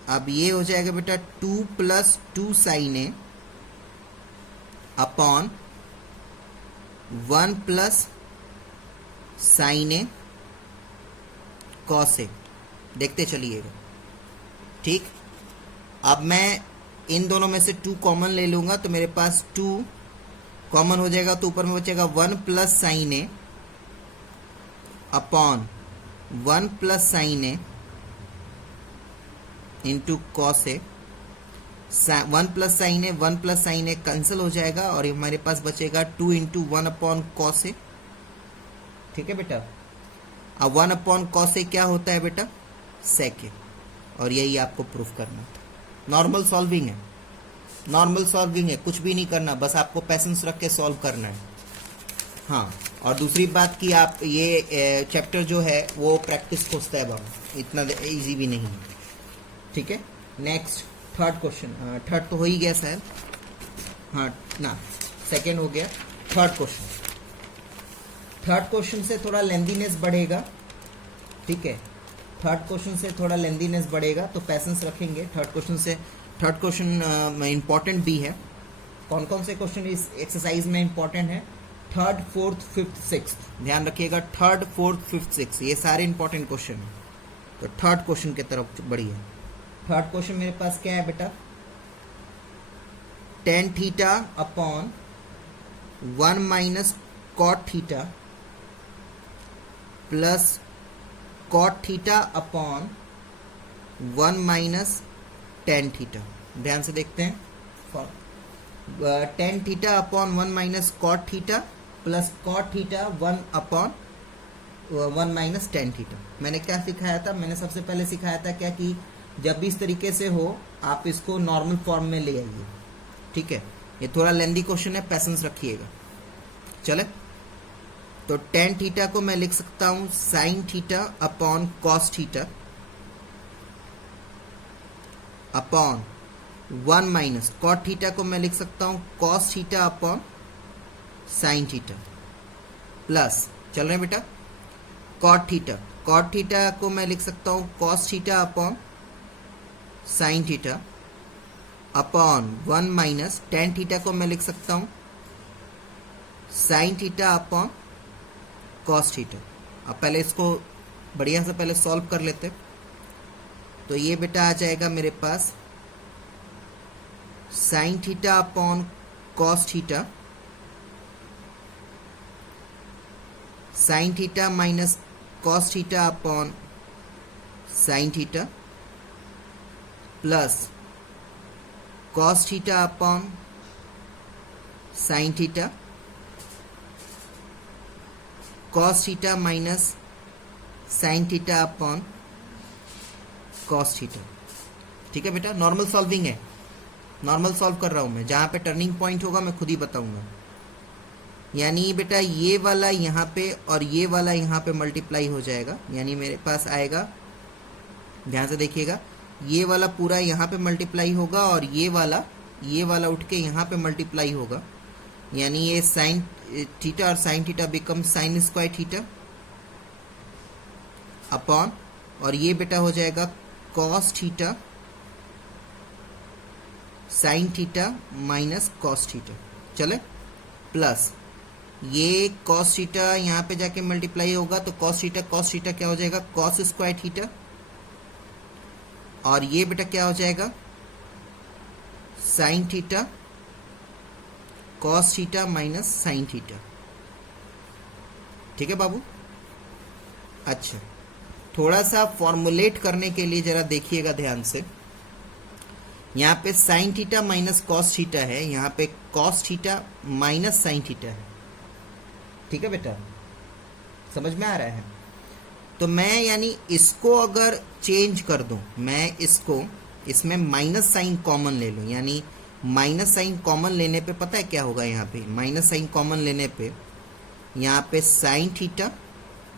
अब ये हो जाएगा बेटा 2 plus 2 sign A upon 1 plus sine A cos ए। देखते चलिएगा। ठीक, अब मैं इन दोनों में से 2 कॉमन ले लूंगा तो मेरे पास 2 कॉमन हो जाएगा, तो ऊपर में बचेगा 1 plus sine A upon 1 plus sine A into cos A. 1 plus sine A 1 plus sine A cancel हो जाएगा और हमारे पास बचेगा 2 इंटू 1 अपॉन कॉस ए। ठीक है बेटा, अब 1 अपॉन कॉस ए क्या होता है बेटा? सेक ए, और यही आपको प्रूफ करना था। नॉर्मल सॉल्विंग है, नॉर्मल सॉल्विंग है, कुछ भी नहीं करना, बस आपको पैसेंस रख के सॉल्व करना है। हाँ, और दूसरी बात कि आप ये चैप्टर जो है वो प्रैक्टिस खोजता है बाबू, इतना इजी भी नहीं है। ठीक है, नेक्स्ट थर्ड क्वेश्चन। थर्ड तो हो ही गया शायद, हाँ ना, सेकेंड हो गया। थर्ड क्वेश्चन, थर्ड क्वेश्चन से थोड़ा लेंथीनेस बढ़ेगा। ठीक है, थर्ड क्वेश्चन से थोड़ा लेंथीनेस बढ़ेगा, तो पैसेंस रखेंगे। थर्ड क्वेश्चन से, थर्ड क्वेश्चन इंपॉर्टेंट भी है। कौन कौन से क्वेश्चन इस एक्सरसाइज में इंपॉर्टेंट है? थर्ड, फोर्थ, फिफ्थ, सिक्स्थ, ध्यान रखिएगा। थर्ड, फोर्थ, फिफ्थ, सिक्स्थ, ये सारे इंपॉर्टेंट क्वेश्चन हैं। तो थर्ड क्वेश्चन की तरफ बढ़िए। थर्ड क्वेश्चन मेरे पास क्या है बेटा? tan theta upon 1 minus cot theta plus cot theta upon 1 minus tan theta. ध्यान से देखते हैं। tan theta upon 1 minus cot theta plus cot theta 1 upon 1 minus tan theta. मैंने क्या सिखाया था? मैंने सबसे पहले सिखाया था क्या कि जब भी इस तरीके से हो आप इसको नॉर्मल फॉर्म में ले आइए। ठीक है, ये थोड़ा लेंदी क्वेश्चन है, पैसेंस रखिएगा। चले, तो tan थीटा को मैं लिख सकता हूं sin theta upon cos theta upon 1 minus cot theta को मैं लिख सकता हूं cos theta upon sin theta plus, चल रहे हैं बेटा, cot थीटा को मैं लिख सकता हूं cos theta upon sin theta upon 1 minus tan theta को मैं लिख सकता हूं sin theta upon cos theta. अब पहले इसको बढ़िया से पहले सॉल्व कर लेते। तो ये बेटा आ जाएगा मेरे पास sin theta upon cos theta, sin theta minus cos theta upon sin theta plus cos theta upon sin theta, cos theta minus sin theta upon cos theta. ठीक है बेटा, नॉर्मल सॉल्विंग है, नॉर्मल सॉल्व कर रहा हूं मैं। जहां पे टर्निंग पॉइंट होगा मैं खुद ही बताऊंगा। यानी बेटा ये वाला यहाँ पे और ये वाला यहाँ पे मल्टीप्लाई हो जाएगा, यानी मेरे पास आएगा, ध्यान से देखिएगा, ये वाला पूरा यहाँ पे मल्टीप्लाई होगा और ये वाला उठ के यहाँ पे मल्टीप्लाई होगा। यानी ये साइन थीटा और sine theta become sign square theta upon, और ये बेटा हो जाएगा cos theta sine theta minus cos theta. चले, प्लस ये कॉस थीटा यहाँ पे जाके मल्टीप्लाई होगा तो कॉस थीटा क्या हो जाएगा? कॉस स्क्वायर थीटा, और ये बेटा क्या हो जाएगा? Sign theta cos theta minus sine theta. ठीक है बाबू? अच्छा, थोड़ा सा फॉर्मुलेट करने के लिए जरा देखिएगा ध्यान से। यहाँ पे sign theta minus cos theta है, यहाँ पे cos theta minus sine theta है। ठीक है बेटा, समझ में आ रहा है? तो मैं यानी इसको अगर चेंज कर दूं, मैं इसको इसमें माइनस साइन कॉमन ले लूं, यानी माइनस साइन कॉमन लेने पे पता है क्या होगा? यहाँ पे माइनस साइन कॉमन लेने पे यहाँ पे sign theta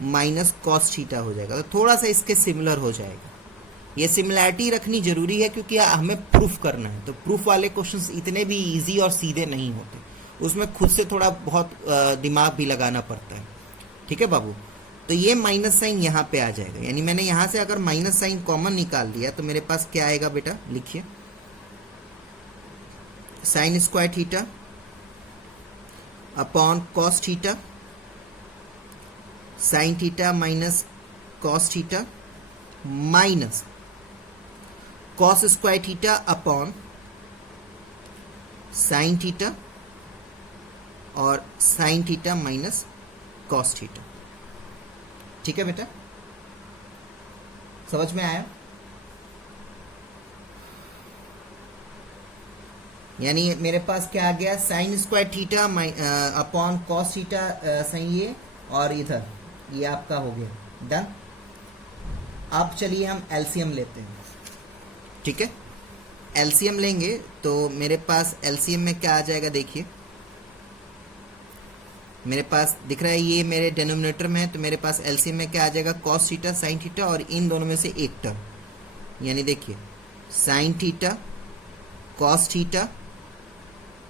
minus cos theta हो जाएगा, तो थोड़ा सा इसके सिमिलर हो जाएगा। ये सिमिलैरिटी रखनी जरूरी है क्योंकि हमें प्रूफ करना है, तो प्रूफ वाले क्वेश्चंस इतने भी इजी और सीधे नहीं होते, उसमें खुद से थोड़ा बहुत दिमाग भी लगाना पड़ता है। ठीक है बाबू? तो ये माइनस साइन यहाँ पे आ जाएगा, यानी मैंने यहाँ से अगर माइनस साइन कॉमन निकाल लिया तो मेरे पास क्या आएगा बेटा, लिखिए sine square theta upon cos theta, sine theta minus cos theta minus cos square theta upon sine theta और sine theta minus cos theta. ठीक है बेटा, समझ में आया? यानी मेरे पास क्या आ गया, sign square theta upon cos theta सही है, और इधर ये आपका हो गया डन। अब चलिए हम एलसीएम लेते हैं। ठीक है, एलसीएम लेंगे तो मेरे पास एलसीएम में क्या आ जाएगा, देखिए मेरे पास दिख रहा है ये मेरे डिनोमिनेटर में है, तो मेरे पास एलसीएम में क्या आ जाएगा, कॉस थीटा साइन थीटा और इन दोनों में से एक टर्म, यानी देखिए sine theta cos theta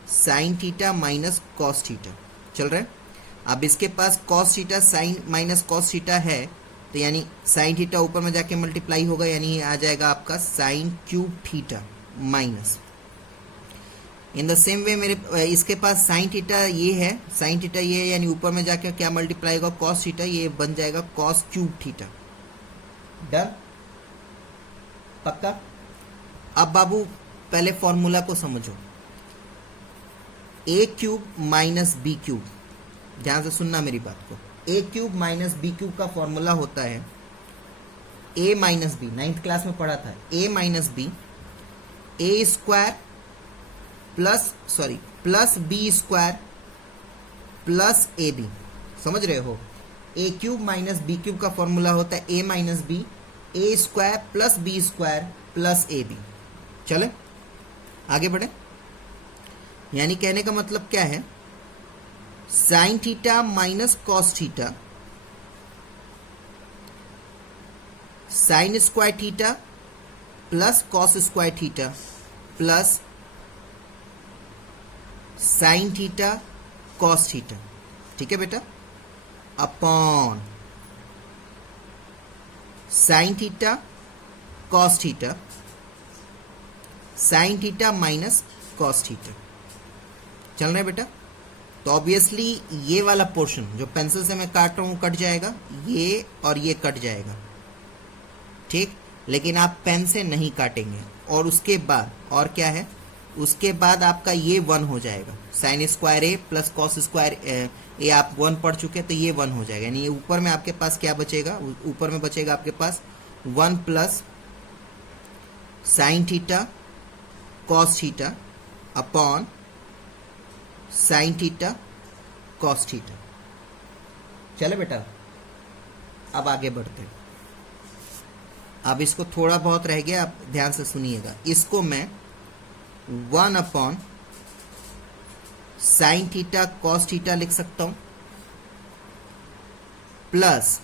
sine theta minus cos theta चल रहा है। अब इसके पास cos theta sine minus cos theta है, तो यानी साइन थीटा ऊपर में जाके मल्टीप्लाई होगा, यानी आ जाएगा आपका sine cube theta minus. In the same वे मेरे इसके पास साइन थीटा ये है, साइन थीटा ये है, यानी ऊपर में जाके क्या मल्टीप्लाई होगा, कॉस थीटा, ये बन जाएगा कॉस क्यूब थीटा। डन, पक्का? अब बाबू पहले फॉर्मूला को समझो, ए क्यूब माइनस बी क्यूब, ध्यान से सुनना मेरी बात को, ए क्यूब माइनस बी क्यूब का फॉर्मूला होता है A minus B, 9th class में पढ़ा था, A minus B A square plus B square plus A B. समझ रहे हो? A cube minus B cube का फॉर्मूला होता है A minus B A square plus B square plus A B. चले आगे बढ़े, यानी कहने का मतलब क्या है, sine theta minus cos theta sine square theta plus cos square theta plus sine theta cos theta. ठीक है बेटा, upon sine theta cos theta sine theta minus cos theta. चल रहा है बेटा? तो ऑब्वियसली ये वाला पोर्शन जो पेंसिल से मैं काट रहा हूं कट जाएगा, ये और ये कट जाएगा, ठीक, लेकिन आप पेन से नहीं काटेंगे। और उसके बाद और क्या है, उसके बाद आपका ये 1 हो जाएगा, sine square A plus cos square ए आप 1 पढ़ चुके हैं, तो ये 1 हो जाएगा, यानी ये ऊपर में आपके पास क्या बचेगा, ऊपर में बचेगा आपके पास 1 plus sine theta cos theta upon sine theta cos theta. चले बेटा, अब आगे बढ़ते हैं। अब इसको थोड़ा बहुत रह गया, आप ध्यान से सुनिएगा, इसको मैं 1 upon sine theta cos theta लिख सकता हूं plus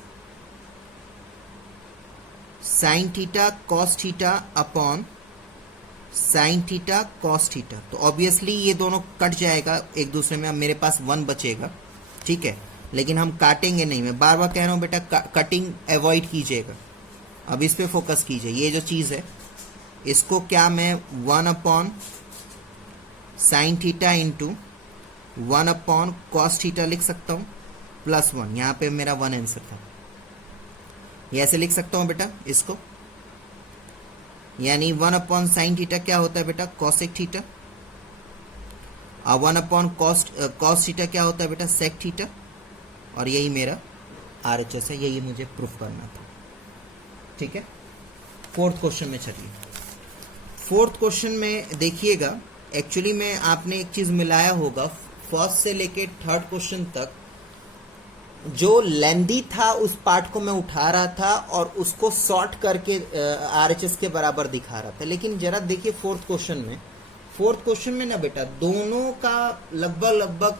sine theta cos theta upon sine theta cos theta. तो ऑब्वियसली ये दोनों कट जाएगा एक दूसरे में, अब मेरे पास 1 बचेगा, ठीक है, लेकिन हम काटेंगे नहीं। मैं बार बार कह रहा हूं बेटा, कटिंग अवॉइड कीजिएगा, अब इस पे फोकस कीजिए। ये जो चीज है इसको क्या मैं 1 upon sine theta into 1 upon cos theta लिख सकता हूं प्लस 1, यहां पे मेरा 1 आंसर था, ये ऐसे लिख सकता हूं बेटा इसको, यानी 1 अपॉन साइन थीटा क्या होता है बेटा, कॉसेक थीटा, और 1 अपॉन कॉस थीटा क्या होता है बेटा, सेक थीटा, और यही मेरा RHS है, यही मुझे प्रूफ करना था। ठीक है, 4th क्वेश्चन में चलिए। 4th क्वेश्चन में देखिएगा, एक्चुअली में आपने एक चीज मिलाया होगा, फर्स्ट से लेके 3rd क्वेश्चन तक जो लेंदी था उस पार्ट को मैं उठा रहा था और उसको सॉर्ट करके RHS के बराबर दिखा रहा था, लेकिन जरा देखिए 4th क्वेश्चन में ना बेटा दोनों का लगभग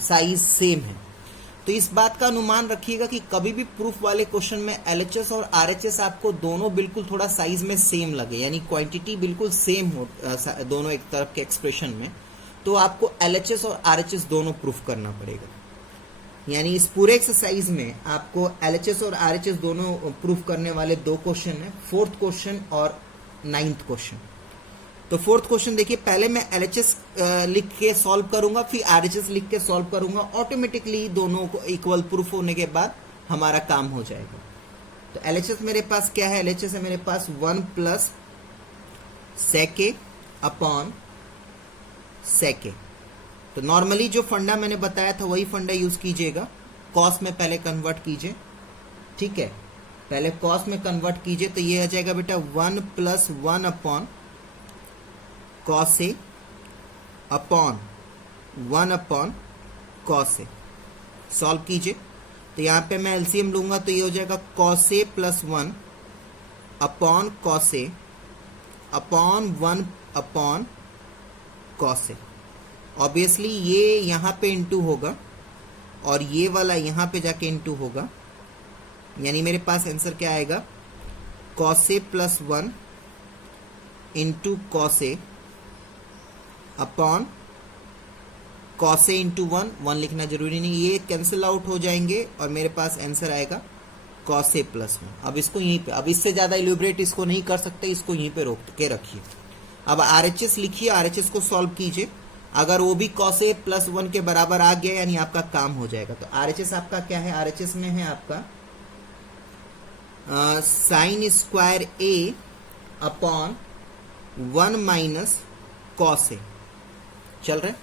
साइज सेम है। तो इस बात का अनुमान रखिएगा कि कभी भी प्रूफ वाले क्वेश्चन में LHS और RHS आपको दोनों बिल्कुल थोड़ा साइज में सेम लगे, यानी क्वांटिटी बिल्कुल सेम हो दोनों एक तरफ के एक्सप्रेशन में, तो आपको LHS और RHS दोनों प्रूफ करना पड़ेगा। यानी इस पूरे एक्सरसाइज में आपको एलएचएस और आरएचएस दोनों प्रूफ करने वाले 2 क्वेश्चन है, 4th क्वेश्चन और 9th क्वेश्चन। तो 4th क्वेश्चन देखिए, पहले मैं एलएचएस लिख के सॉल्व करूंगा, फिर आरएचएस लिख के सॉल्व करूंगा। ऑटोमेटिकली दोनों को इक्वल प्रूफ होने के बाद हमारा काम हो जाएगा। तो एलएचएस मेरे पास क्या है? एलएचएस है मेरे पास 1 प्लस सेके अपॉन सेके। तो नॉर्मली जो फंडा मैंने बताया था वही फंडा यूज कीजिएगा। कॉस में पहले कन्वर्ट कीजिए, ठीक है, पहले कॉस में कन्वर्ट कीजिए। तो ये आ जाएगा बेटा 1 plus 1 upon cos A upon 1 upon cos A. Solve कीजिए। तो यहाँ पे मैं एलसीएम लूंगा तो ये हो जाएगा cos A plus 1 upon cos A upon 1 upon cos A. Obviously ये यहाँ पे इंटू होगा और ये वाला यहाँ पे जाके इंटू होगा, यानी मेरे पास आंसर क्या आएगा? Cos A plus 1 into cos A upon cos A into 1 लिखना जरूरी नहीं, ये कैंसिल आउट हो जाएंगे और मेरे पास आंसर आएगा कॉस ए प्लस 1। अब इसको यहीं पे, अब इससे ज़्यादा इल्यूबरेट इसको नहीं कर सकते, इसको यहीं पे रोक के रखिए। अब आरएचएस लिखिए, आरएचएस को सॉल्व कीजिए। अगर वो भी कॉस ए प्लस 1 के बराबर आ गया यानी आपका काम हो जाएगा। तो आरएचएस आपका क्या है? आरएचएस में है आपका sign square A upon 1 minus cos ए। चल रहा है?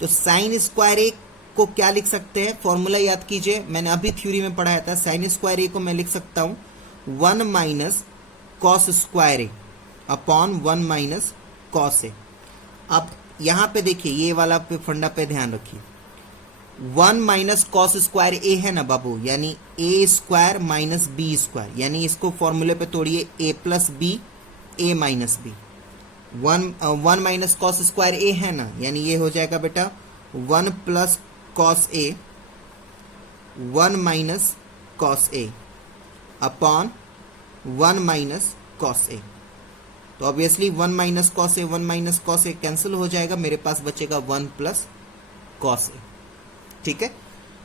तो साइन स्क्वायर ए को क्या लिख सकते हैं? फॉर्मूला याद कीजिए, मैंने अभी थ्योरी में पढ़ाया था। साइन स्क्वायर ए को मैं लिख सकता हूं 1 minus cos square A upon 1 minus cos ए। अब यहां पे देखिए, ये वाला पे फंडा पे ध्यान रखिए, 1 माइनस कॉस स्क्वायर ए है ना बाबू, यानी A square minus B square, यानी इसको फॉर्मूले पे तोड़िए, A plus B A minus B. 1 minus cos square A है ना, यानी ये हो जाएगा बेटा 1 plus cos A 1 minus cos A upon 1 minus cos A. तो obviously 1 minus cos A 1 minus cos A cancel हो जाएगा, मेरे पास बचेगा 1 प्लस कॉस ए। ठीक है,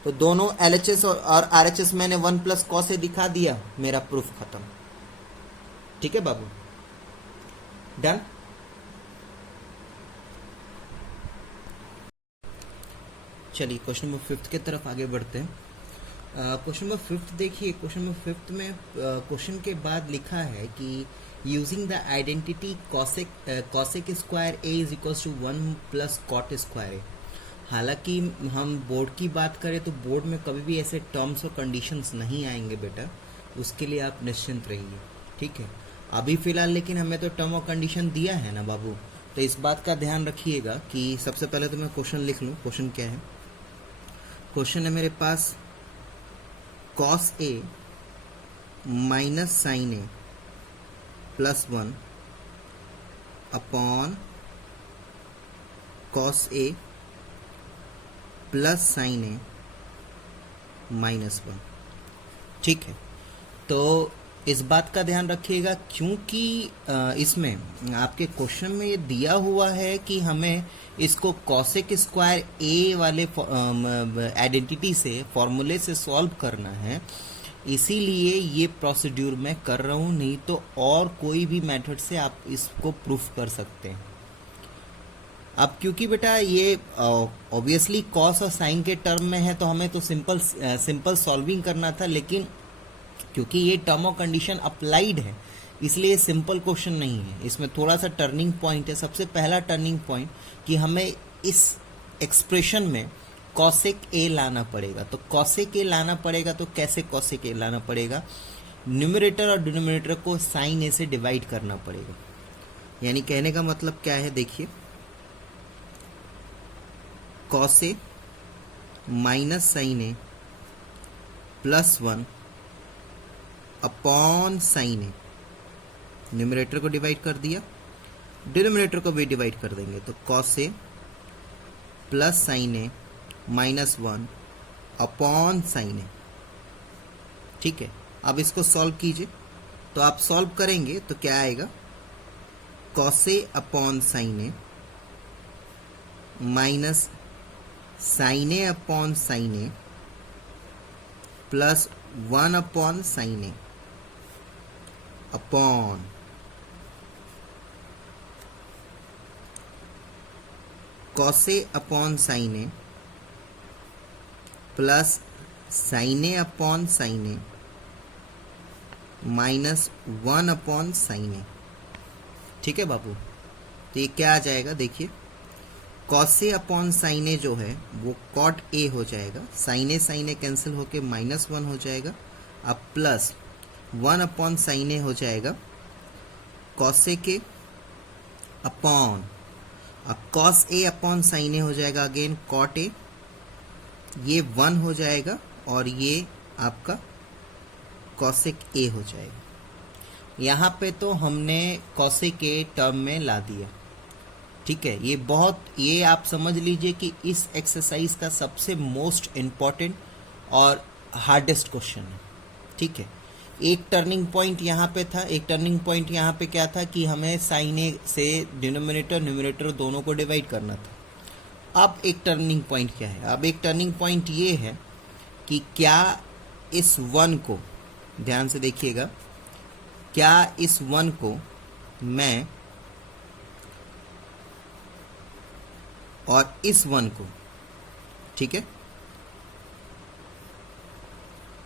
तो दोनों एलएचएस और आरएचएस मैंने 1 प्लस कॉस ए दिखा दिया, मेरा प्रूफ खत्म। ठीक है बाबू, डन। चलिए क्वेश्चन नंबर 5 की तरफ आगे बढ़ते हैं। क्वेश्चन नंबर 5 देखिए, क्वेश्चन नंबर 5 में क्वेश्चन के बाद लिखा है कि using the identity cosec square A is equals to 1 plus cot square A. हालांकि हम बोर्ड की बात करें तो बोर्ड में कभी भी ऐसे टर्म्स और कंडीशंस नहीं आएंगे बेटा, उसके लिए आप निश्चिंत रहिए। ठीक है, अभी फिलहाल लेकिन हमें तो टर्म और कंडीशन दिया है ना बाबू, तो इस बात का ध्यान रखिएगा कि सबसे पहले तो मैं क्वेश्चन लिख लूँ। क्वेश्चन क्या है? क्वेश्चन है मेरे पास cos A minus sine A plus 1 upon cos A plus sine A minus 1। ठीक है, तो इस बात का ध्यान रखिएगा क्योंकि इसमें आपके क्वेश्चन में ये दिया हुआ है कि हमें इसको कॉसेक स्क्वायर ए वाले आइडेंटिटी से फॉर्मूले से सॉल्व करना है, इसीलिए ये प्रोसीड्यूर मैं कर रहा हूँ, नहीं तो और कोई भी मेथड से आप इसको प्रूफ कर सकते हैं। अब क्योंकि बेटा ये ऑब्वियसली कॉस और साइन के टर्म में है तो हमें तो सिंपल सॉल्विंग करना था, लेकिन क्योंकि ये टर्म और कंडीशन अप्लाइड है इसलिए सिंपल क्वेश्चन नहीं है, इसमें थोड़ा सा टर्निंग पॉइंट है। सबसे पहला टर्निंग पॉइंट कि हमें इस एक्सप्रेशन में कॉसेक ए लाना पड़ेगा। तो कॉसेक ए लाना पड़ेगा तो कैसे कॉसेक ए लाना पड़ेगा? न्यूमरेटर और डिनोमिनेटर को साइन ए से डिवाइड करना पड़ेगा। यानी कहने का मतलब क्या है, देखिए cos A minus sine A plus 1 upon sine A, numerator को डिवाइड कर दिया, डिनोमिनेटर को भी डिवाइड कर देंगे, तो cos A plus sine A minus 1 upon sine ए। ठीक है, अब इसको सॉल्व कीजिए। तो आप सॉल्व करेंगे तो क्या आएगा? Cos A upon sine A minus sine A upon sine A plus 1 upon sine A upon cos A upon sine A plus sine A upon sine A minus 1 upon sine ए। ठीक है बाबू, तो ये क्या आ जाएगा देखिए, कॉस ए अपॉन साइन ए जो है वो कॉट ए हो जाएगा, साइन ए कैंसिल होके -1 हो जाएगा। अब प्लस 1 अपॉन साइन ए हो जाएगा कॉस ए के अपॉन, अब कॉस ए अपॉन साइन ए हो जाएगा अगेन कॉट ए, ये 1 हो जाएगा और ये आपका कॉसेक ए हो जाएगा। यहाँ पे तो हमने कॉसेक ए टर्म में ला दिया। ठीक है, ये आप समझ लीजिए कि इस एक्सरसाइज का सबसे मोस्ट इम्पॉर्टेंट और हार्डेस्ट क्वेश्चन है। ठीक है, एक टर्निंग पॉइंट यहाँ पे था, एक टर्निंग पॉइंट यहाँ पे क्या था कि हमें साइन ए से डिनोमिनेटर न्यूमरेटर दोनों को डिवाइड करना था। अब एक टर्निंग पॉइंट क्या है, अब एक टर्निंग पॉइंट ये है कि क्या इस 1 को, ध्यान से देखिएगा, क्या इस 1 को मैं और इस 1 को, ठीक है,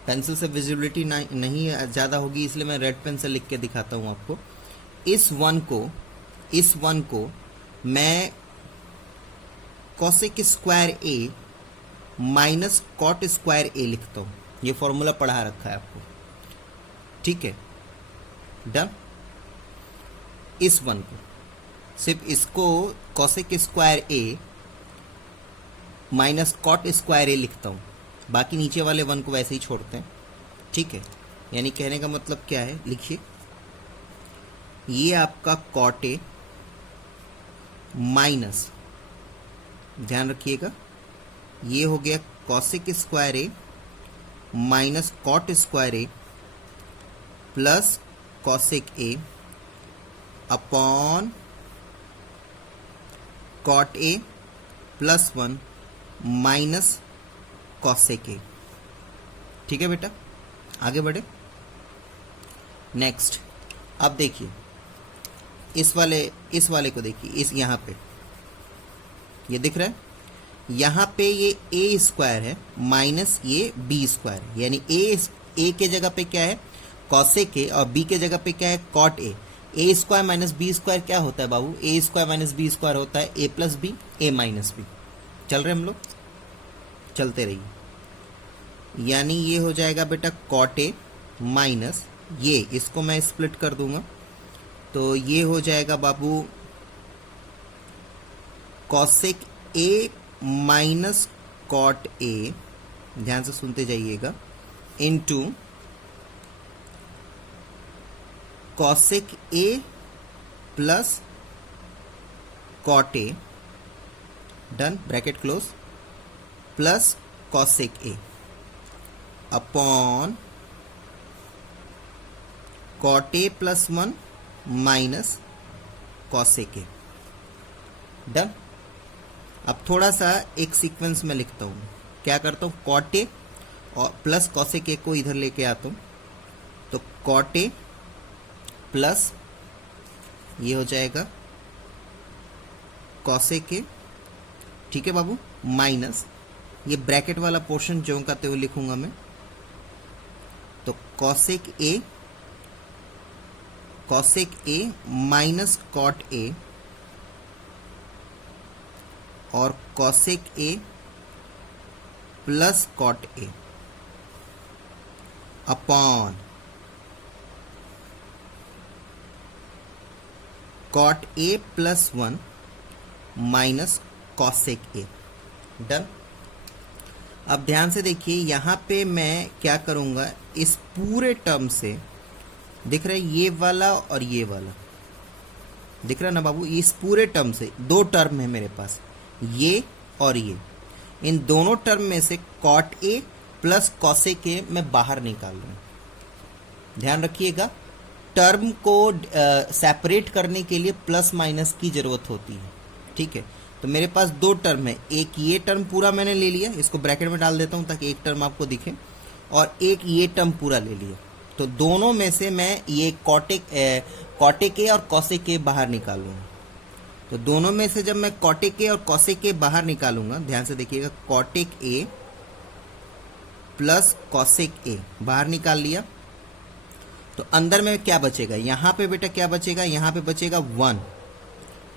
पेंसिल से विजिबिलिटी नहीं ज़्यादा होगी इसलिए मैं रेड पेन से लिख के दिखाता हूँ आपको। इस 1 को मैं cosec square A minus cot square ए लिखता हूँ। ये फॉर्मूला पढ़ा रखा है आपको। ठीक है, डन। इस 1 को, सिर्फ इसको cosec square A minus cot square ए लिखता हूँ, बाकी नीचे वाले 1 को वैसे ही छोड़ते हैं। ठीक है, यानी कहने का मतलब क्या है, लिखिए, ये आपका कॉट ए माइनस, ध्यान रखिएगा, ये हो गया cosec square A minus cot square A plus cosec A upon cot A plus 1 minus cosec A. ठीक है बेटा, आगे बढ़े। नेक्स्ट, अब देखिए इस वाले को देखिए, इस यहाँ पे ये दिख रहा है, यहाँ पे ये ए स्क्वायर है माइनस ये बी स्क्वायर, यानी ए के जगह पे क्या है कॉसेक ए और बी के जगह पे क्या है cot A. A square minus B square क्या होता है बाबू, A square minus B square होता है A plus B, A minus B. चल रहे हम लोग, चलते रहिए। यानी ये हो जाएगा बेटा कॉट ए माइनस, ये इसको मैं स्प्लिट कर दूंगा तो ये हो जाएगा बाबू cosec A minus cot A, ध्यान से सुनते जाइएगा, into cosec A plus cot A, done, bracket close, plus cosec A upon cot A plus 1 minus cosec A, done. अब थोड़ा सा एक सीक्वेंस में लिखता हूँ, क्या करता हूँ, कॉट ए और प्लस कॉसेक ए को इधर लेके आता हूँ, तो कॉट ए प्लस ये हो जाएगा कॉसेक ए, ठीक है बाबू, माइनस ये ब्रैकेट वाला पोर्शन जो कहते हुए लिखूंगा मैं, तो cosec A minus cot A और cosec A plus cot A upon cot A plus 1 minus cosec A, done. अब ध्यान से देखिए, यहाँ पे मैं क्या करूँगा, इस पूरे टर्म से दिख रहा है ये वाला और ये वाला, दिख रहा है ना बाबू, इस पूरे टर्म से 2 टर्म है मेरे पास, ये और ये, इन दोनों टर्म में से cot A plus cosec A मैं बाहर निकाल रहा हूँ। ध्यान रखिएगा, टर्म को सेपरेट करने के लिए प्लस माइनस की जरूरत होती है। ठीक है, तो मेरे पास 2 टर्म है, एक ये टर्म पूरा मैंने ले लिया, इसको ब्रैकेट में डाल देता हूँ ताकि एक टर्म आपको दिखे, और एक ये टर्म पूरा ले लिया। तो दोनों में से मैं ये कॉटेक ए और कॉसेक ए बाहर निकालूंगा। तो दोनों में से जब मैं कॉटेक ए और कॉसेक ए बाहर निकालूंगा, ध्यान से देखिएगा, कॉटेक ए प्लस कॉसेक ए बाहर निकाल लिया, तो अंदर में क्या बचेगा, यहां पे बेटा क्या बचेगा, यहां पे बचेगा 1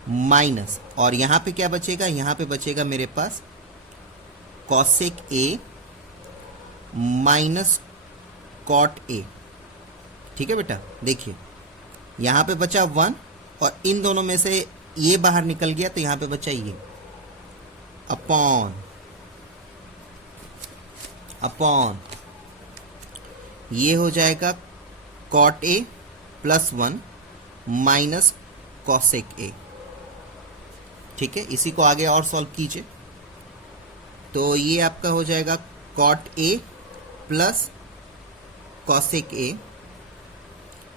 माइनस, और यहां पे क्या बचेगा, यहां पे बचेगा मेरे पास cosec A minus cot A. ठीक है बेटा, देखिए यहां पे बचा 1 और इन दोनों में से ये बाहर निकल गया, तो यहां पे बचा ये अपॉन ये हो जाएगा cot A plus 1 minus cosec A. ठीक है, इसी को आगे और सॉल्व कीजिए। तो ये आपका हो जाएगा cot A plus cosec A,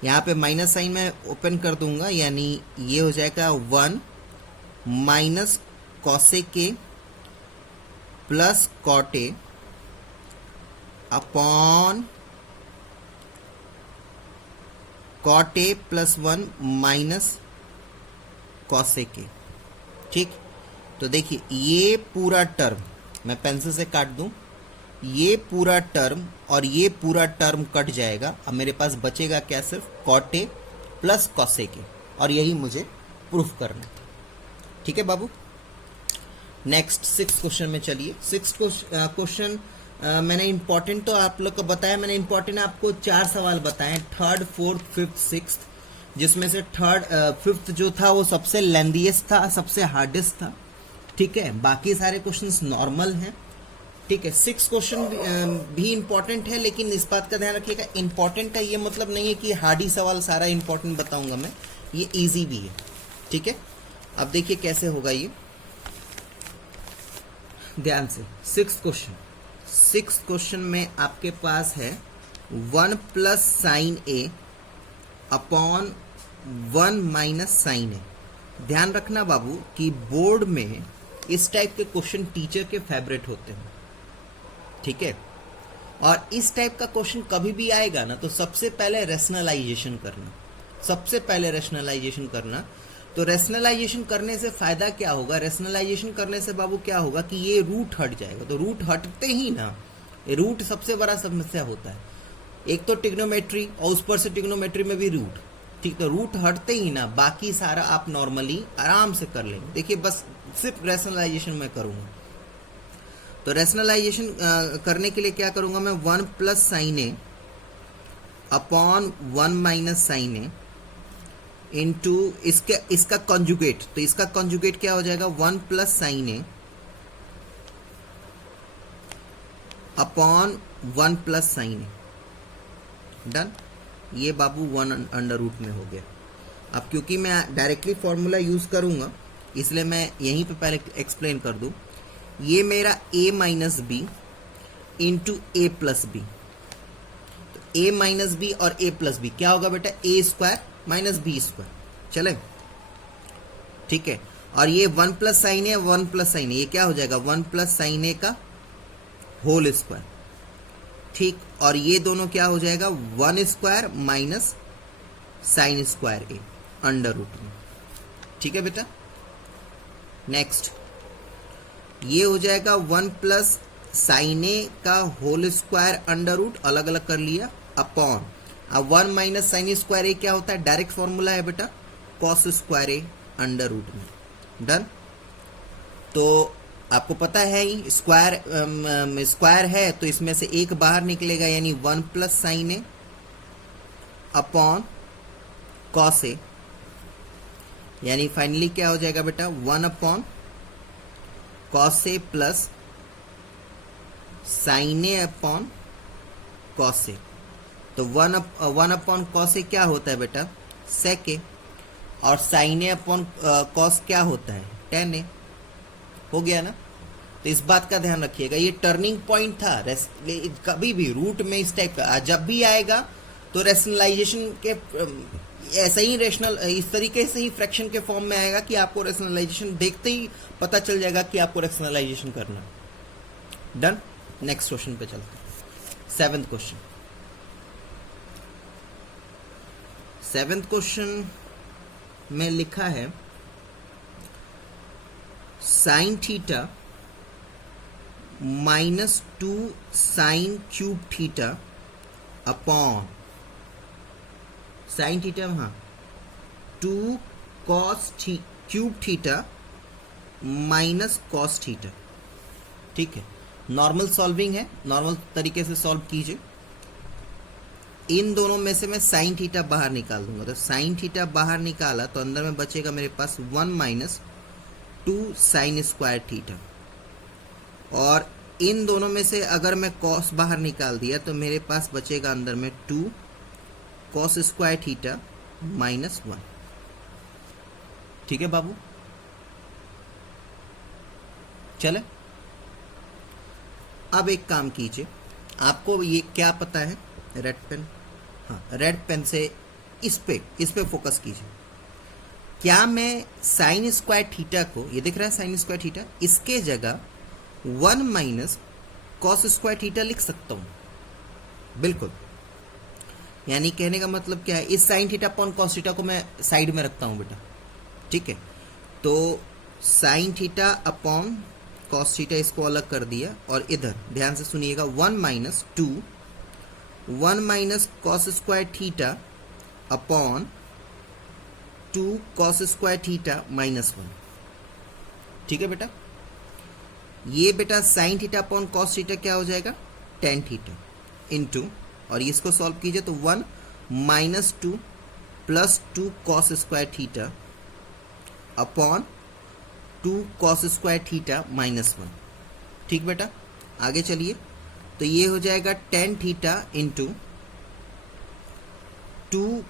यहाँ पे माइनस साइन मैं ओपन कर दूंगा, यानी ये हो जाएगा 1 minus cosec A plus cot A upon cot A plus 1 minus cosec A. ठीक, तो देखिए ये पूरा टर्म मैं पेंसिल से काट दूं, ये पूरा टर्म और ये पूरा टर्म कट जाएगा। अब मेरे पास बचेगा क्या, सिर्फ cot A plus cosec A, और यही मुझे प्रूफ करना था। ठीक है बाबू, नेक्स्ट 6 क्वेश्चन में चलिए। 6 क्वेश्चन मैंने इंपॉर्टेंट तो आप लोग को बताया, मैंने इंपॉर्टेंट आपको 4 सवाल बताए, 3rd 4th 5th 6th, जिसमें से 5th जो था वो सबसे लेंथीएस्ट था, सबसे हार्डेस्ट था। ठीक है, बाकी सारे क्वेश्चंस नॉर्मल हैं। ठीक है, 6 क्वेश्चन भी इंपॉर्टेंट है, लेकिन इस बात का ध्यान रखिएगा, इंपॉर्टेंट का ये मतलब नहीं है कि हार्ड ही सवाल सारा इंपॉर्टेंट बताऊंगा मैं, ये इजी भी है। ठीक है, अब देखिए कैसे होगा ये, ध्यान से। 6th क्वेश्चन में आपके पास है 1 plus sine A upon 1 minus sine ए। ध्यान रखना बाबू कि बोर्ड में इस टाइप के क्वेश्चन टीचर के फेवरेट होते हैं। ठीक है, और इस टाइप का क्वेश्चन कभी भी आएगा ना, तो सबसे पहले रैशनलाइजेशन करना। तो रैशनलाइजेशन करने से फायदा क्या होगा, रैशनलाइजेशन करने से बाबू क्या होगा कि ये रूट हट जाएगा। तो रूट हटते ही ना, रूट सबसे बड़ा समस्या होता है, एक तो ट्रिग्नोमेट्री और उस पर से ट्रिग्नोमेट्री में भी रूट। ठीक, तो रूट हटते ही ना बाकी सारा आप नॉर्मली आराम से कर लेंगे। देखिए बस सिर्फ रैशनलाइजेशन मैं करूंगा। तो रैशनलाइजेशन करने के लिए क्या करूंगा मैं, 1 plus sine A upon 1 minus sine A into इसका कॉन्जुगेट। तो इसका कॉन्जुगेट क्या हो जाएगा, 1 plus sine A upon 1 plus sine A. Done, ये बाबू 1 अंडर रूट में हो गया। अब क्योंकि मैं डायरेक्टली फॉर्मूला यूज करूंगा, इसलिए मैं यहीं पे पहले एक्सप्लेन कर दूं। ये मेरा a minus B into A plus B. तो a माइनस बी और a प्लस बी क्या होगा बेटा, a square minus B square. चले, ठीक है, और ये 1 plus sine A 1 plus sine A, ये क्या हो जाएगा, 1 प्लस साइन ए का होल स्क्वायर। ठीक, और ये दोनों क्या हो जाएगा, 1 square minus sine square A under root में। ठीक है बेटा, नेक्स्ट ये हो जाएगा 1 प्लस साइन ए का होल स्क्वायर अंडर रूट, अलग अलग कर लिया, अपॉन अब 1 माइनस साइन स्क्वायर ए क्या होता है, डायरेक्ट फॉर्मूला है बेटा, cos square A under root में। डन, तो आपको पता है ही स्क्वायर है, तो इसमें से एक बाहर निकलेगा, यानी 1 plus sine A upon cos ए, यानी फाइनली क्या हो जाएगा बेटा, 1 upon cos A plus sine A upon cos A. तो 1 अपॉन कॉस ए क्या होता है बेटा, सेक ए, और साइन ए अपॉन कॉस क्या होता है, टेन ए। हो गया ना। तो इस बात का ध्यान रखिएगा, ये टर्निंग पॉइंट था। कभी भी रूट में इस टाइप का जब भी आएगा तो रैशनलाइजेशन के ऐसा ही इस तरीके से ही फ्रैक्शन के फॉर्म में आएगा कि आपको रैशनलाइजेशन देखते ही पता चल जाएगा कि आपको रैशनलाइजेशन करना। डन, नेक्स्ट क्वेश्चन पे चलते हैं। Seventh question. सेवेंथ क्वेश्चन में लिखा है sine theta -2 sine cube theta upon sine theta, हाँ, 2 cos cube theta minus cos theta. ठीक है, नॉर्मल सॉल्विंग है, नॉर्मल तरीके से सॉल्व कीजिए। इन दोनों में से मैं साइन थीटा बाहर निकाल दूंगा, तो साइन थीटा बाहर निकाला तो अंदर में बचेगा मेरे पास 1 माइनस 2 साइन स्क्वायर थीटा, और इन दोनों में से अगर मैं कॉस बाहर निकाल दिया तो मेरे पास बचेगा अंदर में 2 कॉस स्क्वायर थीटा माइनस 1। ठीक है बाबू, चले। अब एक काम कीजिए, आपको ये क्या पता है, रेड पेन, हाँ, रेड पेन से इस पे फोकस कीजिए। क्या मैं साइन स्क्वायर थीटा को, ये दिख रहा है साइन स्क्वायर थीटा, इसके जगह 1 माइनस कॉस स्क्वायर थीटा लिख सकता हूं? बिल्कुल। यानी कहने का मतलब क्या है, इस sine theta upon cos theta को मैं साइड में रखता हूं बेटा। ठीक है, तो sine theta upon cos theta इसको अलग कर दिया, और इधर ध्यान से सुनिएगा 1 minus 1 cos square theta upon 2 cos square theta minus 1। ठीक है बेटा, ये बेटा sine theta upon cos theta क्या हो जाएगा, टेन थीटा इंटू, और इसको सॉल्व कीजिए तो 1 minus 2 plus 2 cos square theta upon 2 cos square theta minus 1। ठीक बेटा, आगे चलिए, तो ये हो जाएगा tan theta into 2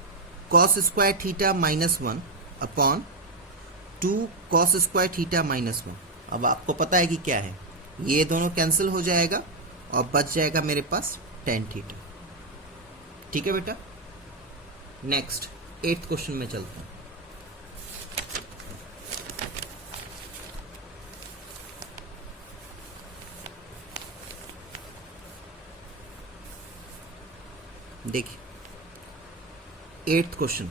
cos square theta minus 1 upon 2 cos square theta minus 1। अब आपको पता है कि क्या है, ये दोनों कैंसिल हो जाएगा और बच जाएगा मेरे पास टेन थीटा। ठीक है बेटा, नेक्स्ट 8th क्वेश्चन में चलते हैं। देखिए 8th क्वेश्चन,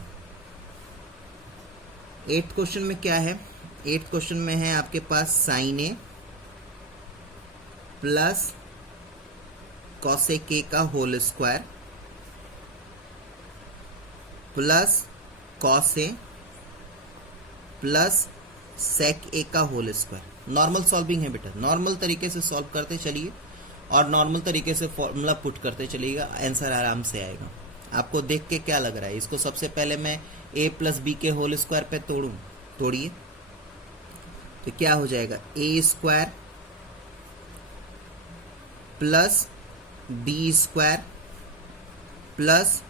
8th क्वेश्चन में क्या है, 8th क्वेश्चन में है आपके पास sine A plus cosec A का whole square plus cos A plus sec A का होल स्क्वायर। नॉर्मल सॉल्विंग है बेटा, नॉर्मल तरीके से सॉल्व करते चलिए और नॉर्मल तरीके से फॉर्मूला पुट करते चलिएगा, आंसर आराम से आएगा। आपको देख के क्या लग रहा है, इसको सबसे पहले मैं a प्लस बी के होल स्क्वायर पे तोड़िए, तो क्या हो जाएगा, A square plus B square plus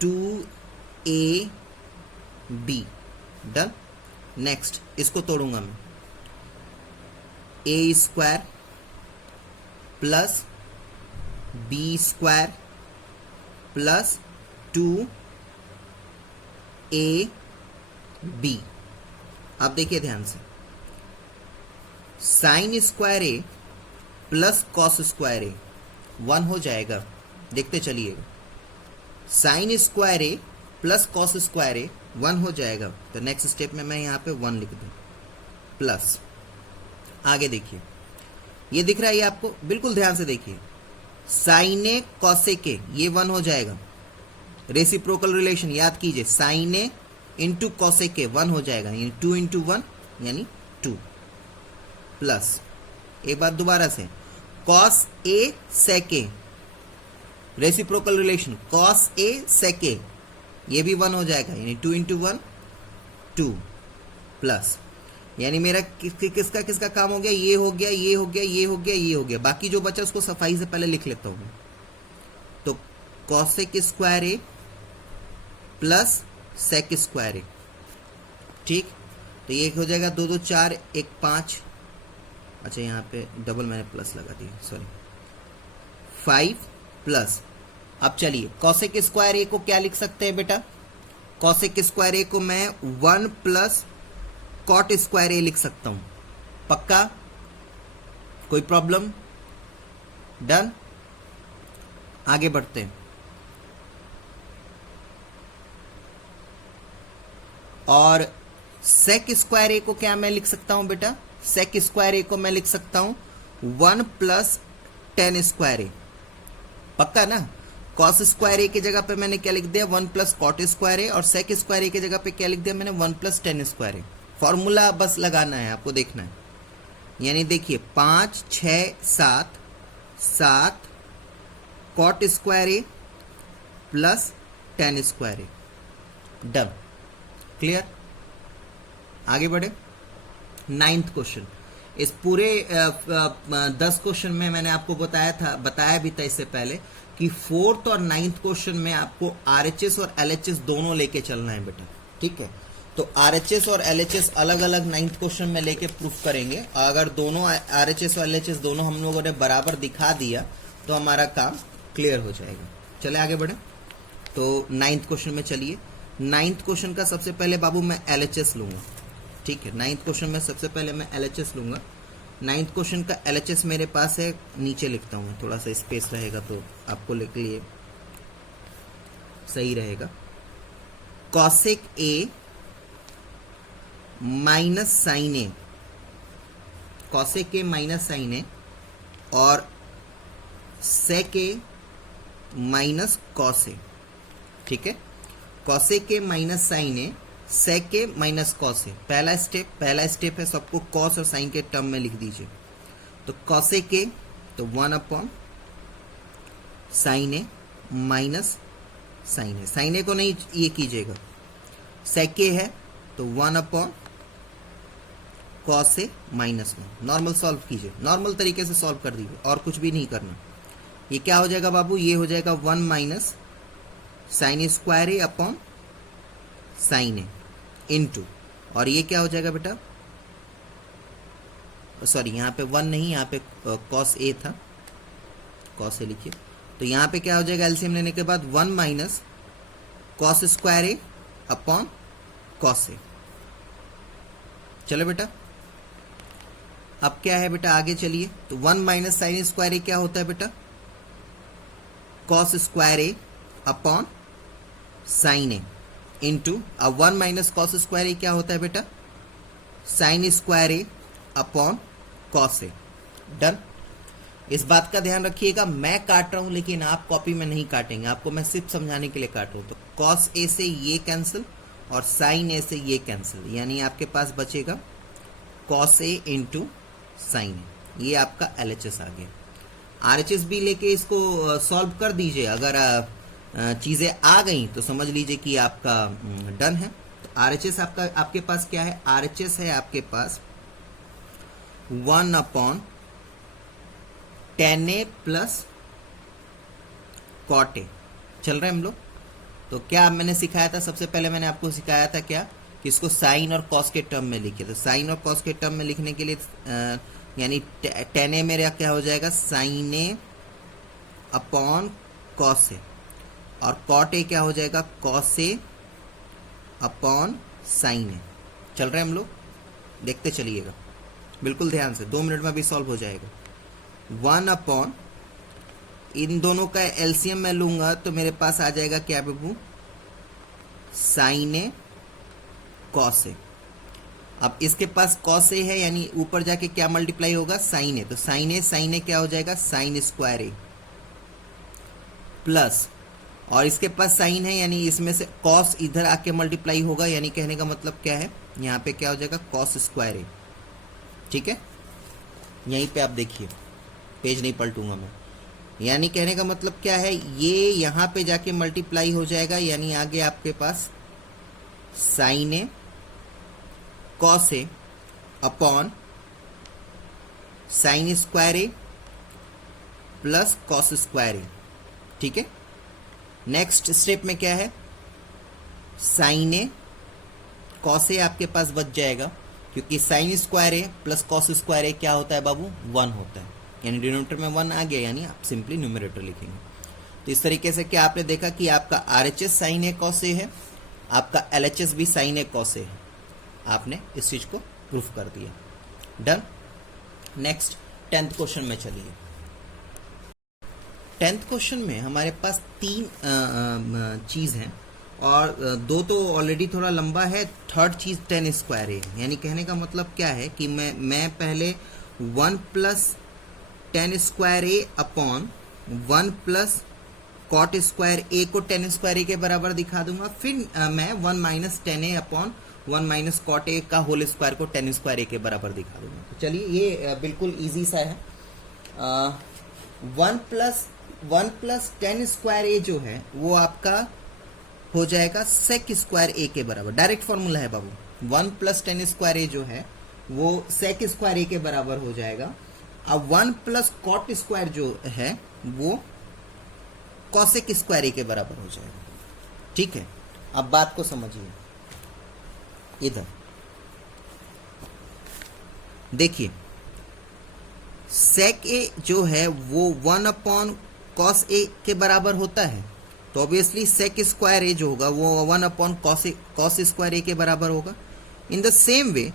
2ab। Done. Next इसको तोड़ूंगा मैं, A square plus B square plus 2ab। अब देखिए ध्यान से, sine square A plus cos square A 1 हो जाएगा, देखते चलिएगा, sine square A plus cos square A 1 हो जाएगा, तो नेक्स्ट स्टेप में मैं यहाँ पे 1 लिख दूं प्लस, आगे देखिए ये दिख रहा है ये आपको, बिल्कुल ध्यान से देखिए, साइन ए कॉसेक ए ये 1 हो जाएगा, रेसिप्रोकल रिलेशन याद कीजिए, sine A into cosec A 1 हो जाएगा, यानी 2 इंटू 1 यानी 2 प्लस, एक बार दोबारा से, cos A sec A, reciprocal relation, cos A sec ए ये भी 1 हो जाएगा, यानी 2 इंटू 1 2 प्लस, यानी मेरा किसका किसका काम हो गया, ये हो गया, ये हो गया, ये हो गया, ये हो गया, बाकी जो बचा उसको सफाई से पहले लिख लेता हूं। तो cosec square A plus sec square ए, ठीक, तो ये हो जाएगा 2 2 4 1 5, अच्छा यहाँ पे डबल मैंने प्लस लगा दिया, सॉरी, 5 प्लस, अब चलिए कॉसेक स्क्वायर ए को क्या लिख सकते हैं बेटा, कॉसेक स्क्वायर ए को मैं 1 प्लस कॉट स्क्वायर ए लिख सकता हूं, पक्का, कोई प्रॉब्लम, डन। आगे बढ़ते हैं। और सेक स्क्वायर ए को क्या मैं लिख सकता हूं बेटा? सेक स्क्वायर ए को मैं लिख सकता हूं 1 प्लस टेन स्क्वायर ए, पक्का ना? कॉस स्क्वायर ए की जगह पे मैंने क्या लिख दिया? 1 प्लस कॉट स्क्वायर ए। और सेक स्क्वायर ए की जगह पे क्या लिख दिया मैंने? 1 प्लस टेन स्क्वायर ए। फॉर्मूला बस लगाना है, आपको देखना है। यानी देखिए 5 6 7 7 cot square A plus tan square A. Done, clear? आगे बढ़े। 9th question. इस पूरे 10 क्वेश्चन में मैंने आपको बताया भी था इससे पहले कि 4th और 9th क्वेश्चन में आपको आरएचएस और एलएचएस दोनों लेके चलना है बेटा, ठीक है? तो आरएचएस और एलएचएस अलग अलग 9th क्वेश्चन में लेके प्रूफ करेंगे। अगर दोनों आरएचएस और एलएचएस दोनों हम लोगों ने बराबर दिखा दिया तो हमारा काम क्लियर हो जाएगा। चले आगे बढ़े। तो 9th क्वेश्चन में चलिए। 9th क्वेश्चन का सबसे पहले बाबू मैं एलएचएस लूंगा, ठीक है? 9th क्वेश्चन में सबसे पहले मैं एलएचएस लूंगा। 9th क्वेश्चन का एलएचएस मेरे पास है, नीचे लिखता हूं मैं, थोड़ा सा स्पेस रहेगा तो आपको लिख लिए सही रहेगा। Cosec A minus sine A, cosec A minus sine A, और sec A minus cos A, ठीक है? Cosec A minus sine A, sec A minus cos A. पहला स्टेप है, सबको कॉस और साइन के टर्म में लिख दीजिए। तो कॉसेक ए तो 1 upon sine A minus sine A. Sign ए को नहीं ये कीजिएगा। सेक ए है तो 1 अपॉन कॉस ए माइनस 1। नॉर्मल सॉल्व कीजिए, नॉर्मल तरीके से सॉल्व कर दीजिए, और कुछ भी नहीं करना। ये क्या हो जाएगा बाबू? ये हो जाएगा 1 minus sine square A upon sine A into, और ये क्या हो जाएगा बेटा? सॉरी, यहाँ पे 1 नहीं, यहाँ पे कॉस ए था, कॉस ए लिखिए। तो यहाँ पे क्या हो जाएगा एलसीएम लेने के बाद? 1 minus cos square A upon cos ए। चलो बेटा, अब क्या है बेटा? आगे चलिए। तो 1 माइनस साइन स्क्वायर ए क्या होता है बेटा? Cos square A upon sine A into, अब 1 माइनस कॉस स्क्वायर ए क्या होता है बेटा? Sign square A upon cos A. Done. इस बात का ध्यान रखिएगा, मैं काट रहा हूं लेकिन आप कॉपी में नहीं काटेंगे, आपको मैं सिर्फ समझाने के लिए काट रहा हूं। तो कॉस ए से ये कैंसिल और साइन ए से ये कैंसिल, यानी आपके पास बचेगा cos A into sine A. ये आपका एलएचएस आ गया। आरएचएस भी लेके इसको सॉल्व कर दीजिए। अगर चीजें आ गई तो समझ लीजिए कि आपका डन है। तो आरएचएस आपके पास क्या है? आरएचएस है आपके पास 1 upon tan A plus cot A. चल रहे हम लोग। तो क्या मैंने सिखाया था? सबसे पहले मैंने आपको सिखाया था क्या, कि इसको साइन और कॉस के टर्म में लिखिए। तो साइन और कॉस के टर्म में लिखने के लिए यानी टेन ए मेरा क्या हो जाएगा? Sine A upon cos A, और कॉट ए क्या हो जाएगा? कॉस ए अपॉन साइन ए। चल रहे हम लोग, देखते चलिएगा बिल्कुल ध्यान से, 2 मिनट में भी सॉल्व हो जाएगा। 1 अपॉन, इन दोनों का एलसीएम मैं लूंगा तो मेरे पास आ जाएगा क्या बाबू? साइन ए कॉस ए। अब इसके पास कॉस ए है, यानी ऊपर जाके क्या मल्टीप्लाई होगा? साइन ए। तो साइन ए क्या हो जाएगा? साइन स्क्वायर ए प्लस, और इसके पास साइन है यानी इसमें से कॉस इधर आके मल्टीप्लाई होगा, यानी कहने का मतलब क्या है? यहाँ पे क्या हो जाएगा? कॉस स्क्वायर ए। ठीक है, यहीं पे आप देखिए, पेज नहीं पलटूंगा मैं। यानी कहने का मतलब क्या है? ये यहाँ पे जाके मल्टीप्लाई हो जाएगा, यानी आगे आपके पास sine A cos A upon sine square A plus cos square ए। ठीक है, नेक्स्ट स्टेप में क्या है? साइन ए कॉस ए आपके पास बच जाएगा, क्योंकि sign square A plus cos square ए क्या होता है बाबू? 1 होता है, यानी डिनोमिनेटर में 1 आ गया, यानी आप सिंपली न्यूमरेटर लिखेंगे। तो इस तरीके से क्या आपने देखा कि आपका आरएचएस साइन ए कॉस ए है, आपका एलएचएस भी साइन ए कॉस ए है। आपने इस चीज को प्रूफ कर दिया। डन। नेक्स्ट 10th क्वेश्चन में चलिए। 10th क्वेश्चन में हमारे पास तीन चीज़ हैं और दो तो ऑलरेडी थोड़ा लंबा है, थर्ड चीज़ 10 स्क्वायर ए, यानी कहने का मतलब क्या है कि मैं पहले 1 plus 10 square A upon 1 plus cot square ए को 10 स्क्वायर ए के बराबर दिखा दूंगा, फिर मैं 1 minus 10 A upon 1 minus cot A का होल स्क्वायर को 10 स्क्वायर ए के बराबर दिखा दूंगा। तो चलिए ये बिल्कुल इजी सा है। 1 प्लस 10 स्क्वायर ए जो है वो आपका हो जाएगा सेक स्क्वायर ए के बराबर, डायरेक्ट फॉर्मूला है बाबू। 1 प्लस 10 स्क्वायर ए जो है वो सेक स्क्वायर ए के बराबर हो जाएगा। अब 1 प्लस कॉट स्क्वायर जो है वो कॉसेक स्क्वायर ए के बराबर हो जाएगा। ठीक है, अब बात को समझिए। इधर देखिए, सेक ए जो है वो 1 अपॉन कॉस ए के बराबर होता है, तो ऑब्वियसली सेक स्क्वायर ए जो होगा वो 1 अपॉन कॉस स्क्वायर ए के बराबर होगा। In the same way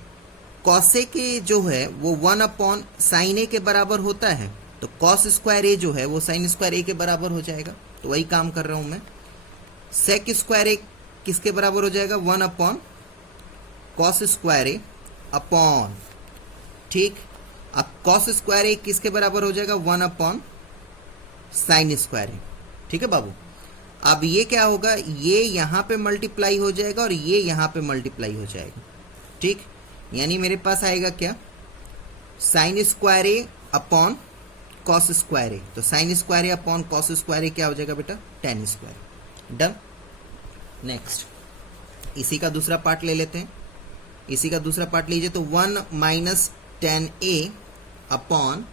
cosec ए जो है वो 1 अपॉन साइन ए के बराबर होता है, तो कॉस स्क्वायर ए जो है वो साइन स्क्वायर ए के बराबर हो जाएगा। तो वही काम कर रहा हूं मैं। सेक स्क्वायर ए किसके बराबर हो जाएगा? 1 upon cos square A upon, ठीक, अब कॉस स्क्वायर ए किसके बराबर हो जाएगा? 1 अपॉन साइन स्क्वायर ए। ठीक है बाबू, अब ये क्या होगा, ये यहां पे मल्टीप्लाई हो जाएगा और ये यहां पे मल्टीप्लाई हो जाएगा। ठीक, यानी मेरे पास आएगा क्या? Sign square A upon cos square ए। तो sign square A upon cos square ए क्या हो जाएगा बेटा? Ten square. डन। नेक्स्ट, इसी का दूसरा पार्ट ले लेते हैं। इसी का दूसरा पार्ट लीजिए, तो 1 minus 10a upon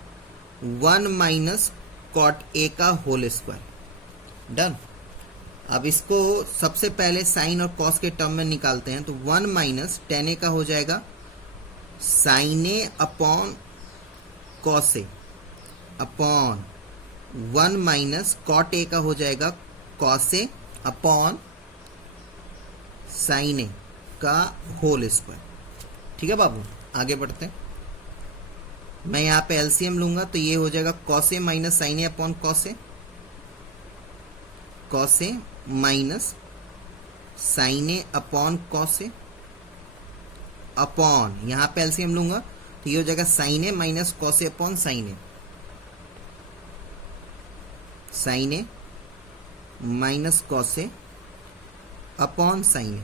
1 minus cot A का होल स्क्वायर। डन। अब इसको सबसे पहले साइन और कॉस के टर्म में निकालते हैं, तो 1 माइनस 10a का हो जाएगा sine A upon cos A upon 1 minus cot A का हो जाएगा cos A upon sine A का होल स्क्वायर। ठीक है बाबू, आगे बढ़ते हैं। मैं यहां पे एलसीएम लूंगा, तो ये हो जाएगा cos A minus sine A upon cos A, cos A minus sine A upon cos A upon, यहां पे एलसीएम लूंगा तो ये हो जाएगा sine A minus cos A upon sine A, sign A minus cos A upon sine ए।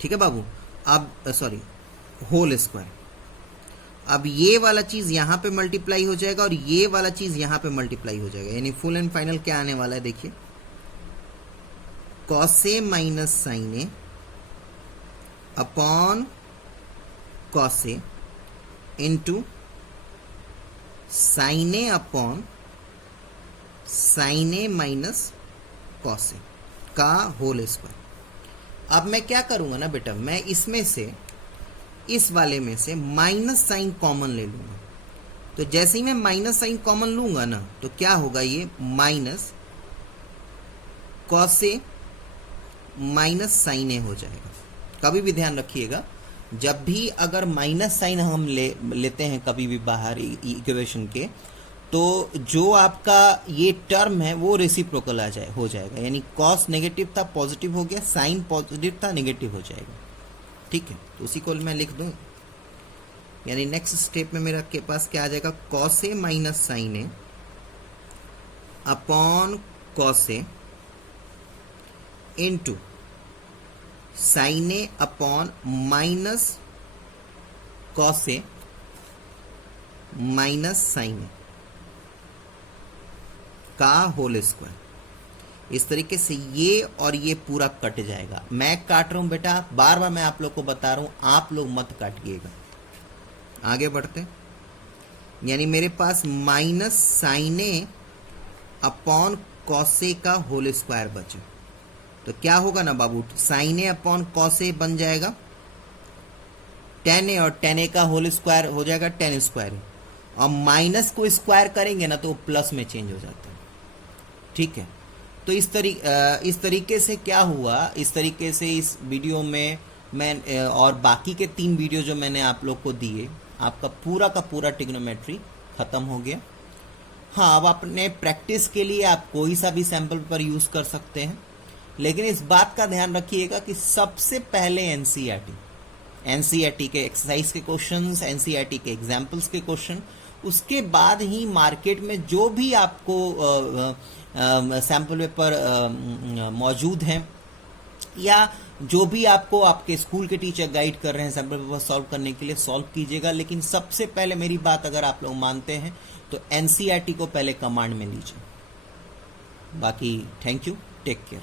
ठीक है बाबू, अब सॉरी, होल स्क्वायर। अब ये वाला चीज यहां पे मल्टीप्लाई हो जाएगा और ये वाला चीज यहां पे मल्टीप्लाई हो जाएगा, यानी फुल एंड फाइनल क्या आने वाला है? देखिए, cos A minus sine A upon cos A into sine A upon sine A minus cos ए का होल स्क्वायर। अब मैं क्या करूंगा ना बेटा, मैं इसमें से, इस वाले में से माइनस साइन कॉमन ले लूंगा। तो जैसे ही मैं माइनस साइन कॉमन लूंगा ना, तो क्या होगा? ये माइनस कॉस ए माइनस साइन ए हो जाएगा। कभी भी ध्यान रखिएगा, जब भी अगर माइनस साइन हम लेते हैं कभी भी बाहर इक्वेशन के, तो जो आपका ये टर्म है वो रेसिप्रोकल हो जाएगा, यानी कॉस नेगेटिव था पॉजिटिव हो गया, साइन पॉजिटिव था नेगेटिव हो जाएगा। ठीक है, तो उसी को मैं लिख दूं, यानी नेक्स्ट स्टेप में मेरा के पास क्या आ जाएगा? Cos A minus sine A upon cos A into sine A upon minus cos A minus sine A का होल स्क्वायर। इस तरीके से ये और ये पूरा कट जाएगा। मैं काट रहा हूं बेटा, बार बार मैं आप लोग को बता रहा हूं, आप लोग मत काटिएगा। आगे बढ़ते हैं, यानी मेरे पास minus sine A upon cos ए का होल स्क्वायर बचा। तो क्या होगा ना बाबू, साइन ए अपॉन कॉस ए बन जाएगा 10a और 10a का होल स्क्वायर हो जाएगा 10 स्क्वायर, और माइनस को स्क्वायर करेंगे ना तो प्लस में चेंज हो जाता है। ठीक है, तो इस तरीके से क्या हुआ, इस तरीके से इस वीडियो में मैं और बाकी के 3 वीडियो जो मैंने आप लोग को दिए, आपका पूरा का पूरा ट्रिग्नोमेट्री खत्म हो गया। हाँ, अब अपने प्रैक्टिस के लिए आप कोई सा भी सैम्पल पेपर यूज़ कर सकते हैं, लेकिन इस बात का ध्यान रखिएगा कि सबसे पहले एनसीईआरटी के एक्सरसाइज के क्वेश्चंस, एनसीईआरटी के एग्जाम्पल्स के क्वेश्चन, उसके बाद ही मार्केट में जो भी आपको सैम्पल पेपर मौजूद हैं या जो भी आपको आपके स्कूल के टीचर गाइड कर रहे हैं सैम्पल पेपर सॉल्व करने के लिए, सॉल्व कीजिएगा। लेकिन सबसे पहले मेरी बात अगर आप लोग मानते हैं तो एनसीईआरटी को पहले कमांड में लीजिए। बाकी थैंक यू, टेक केयर।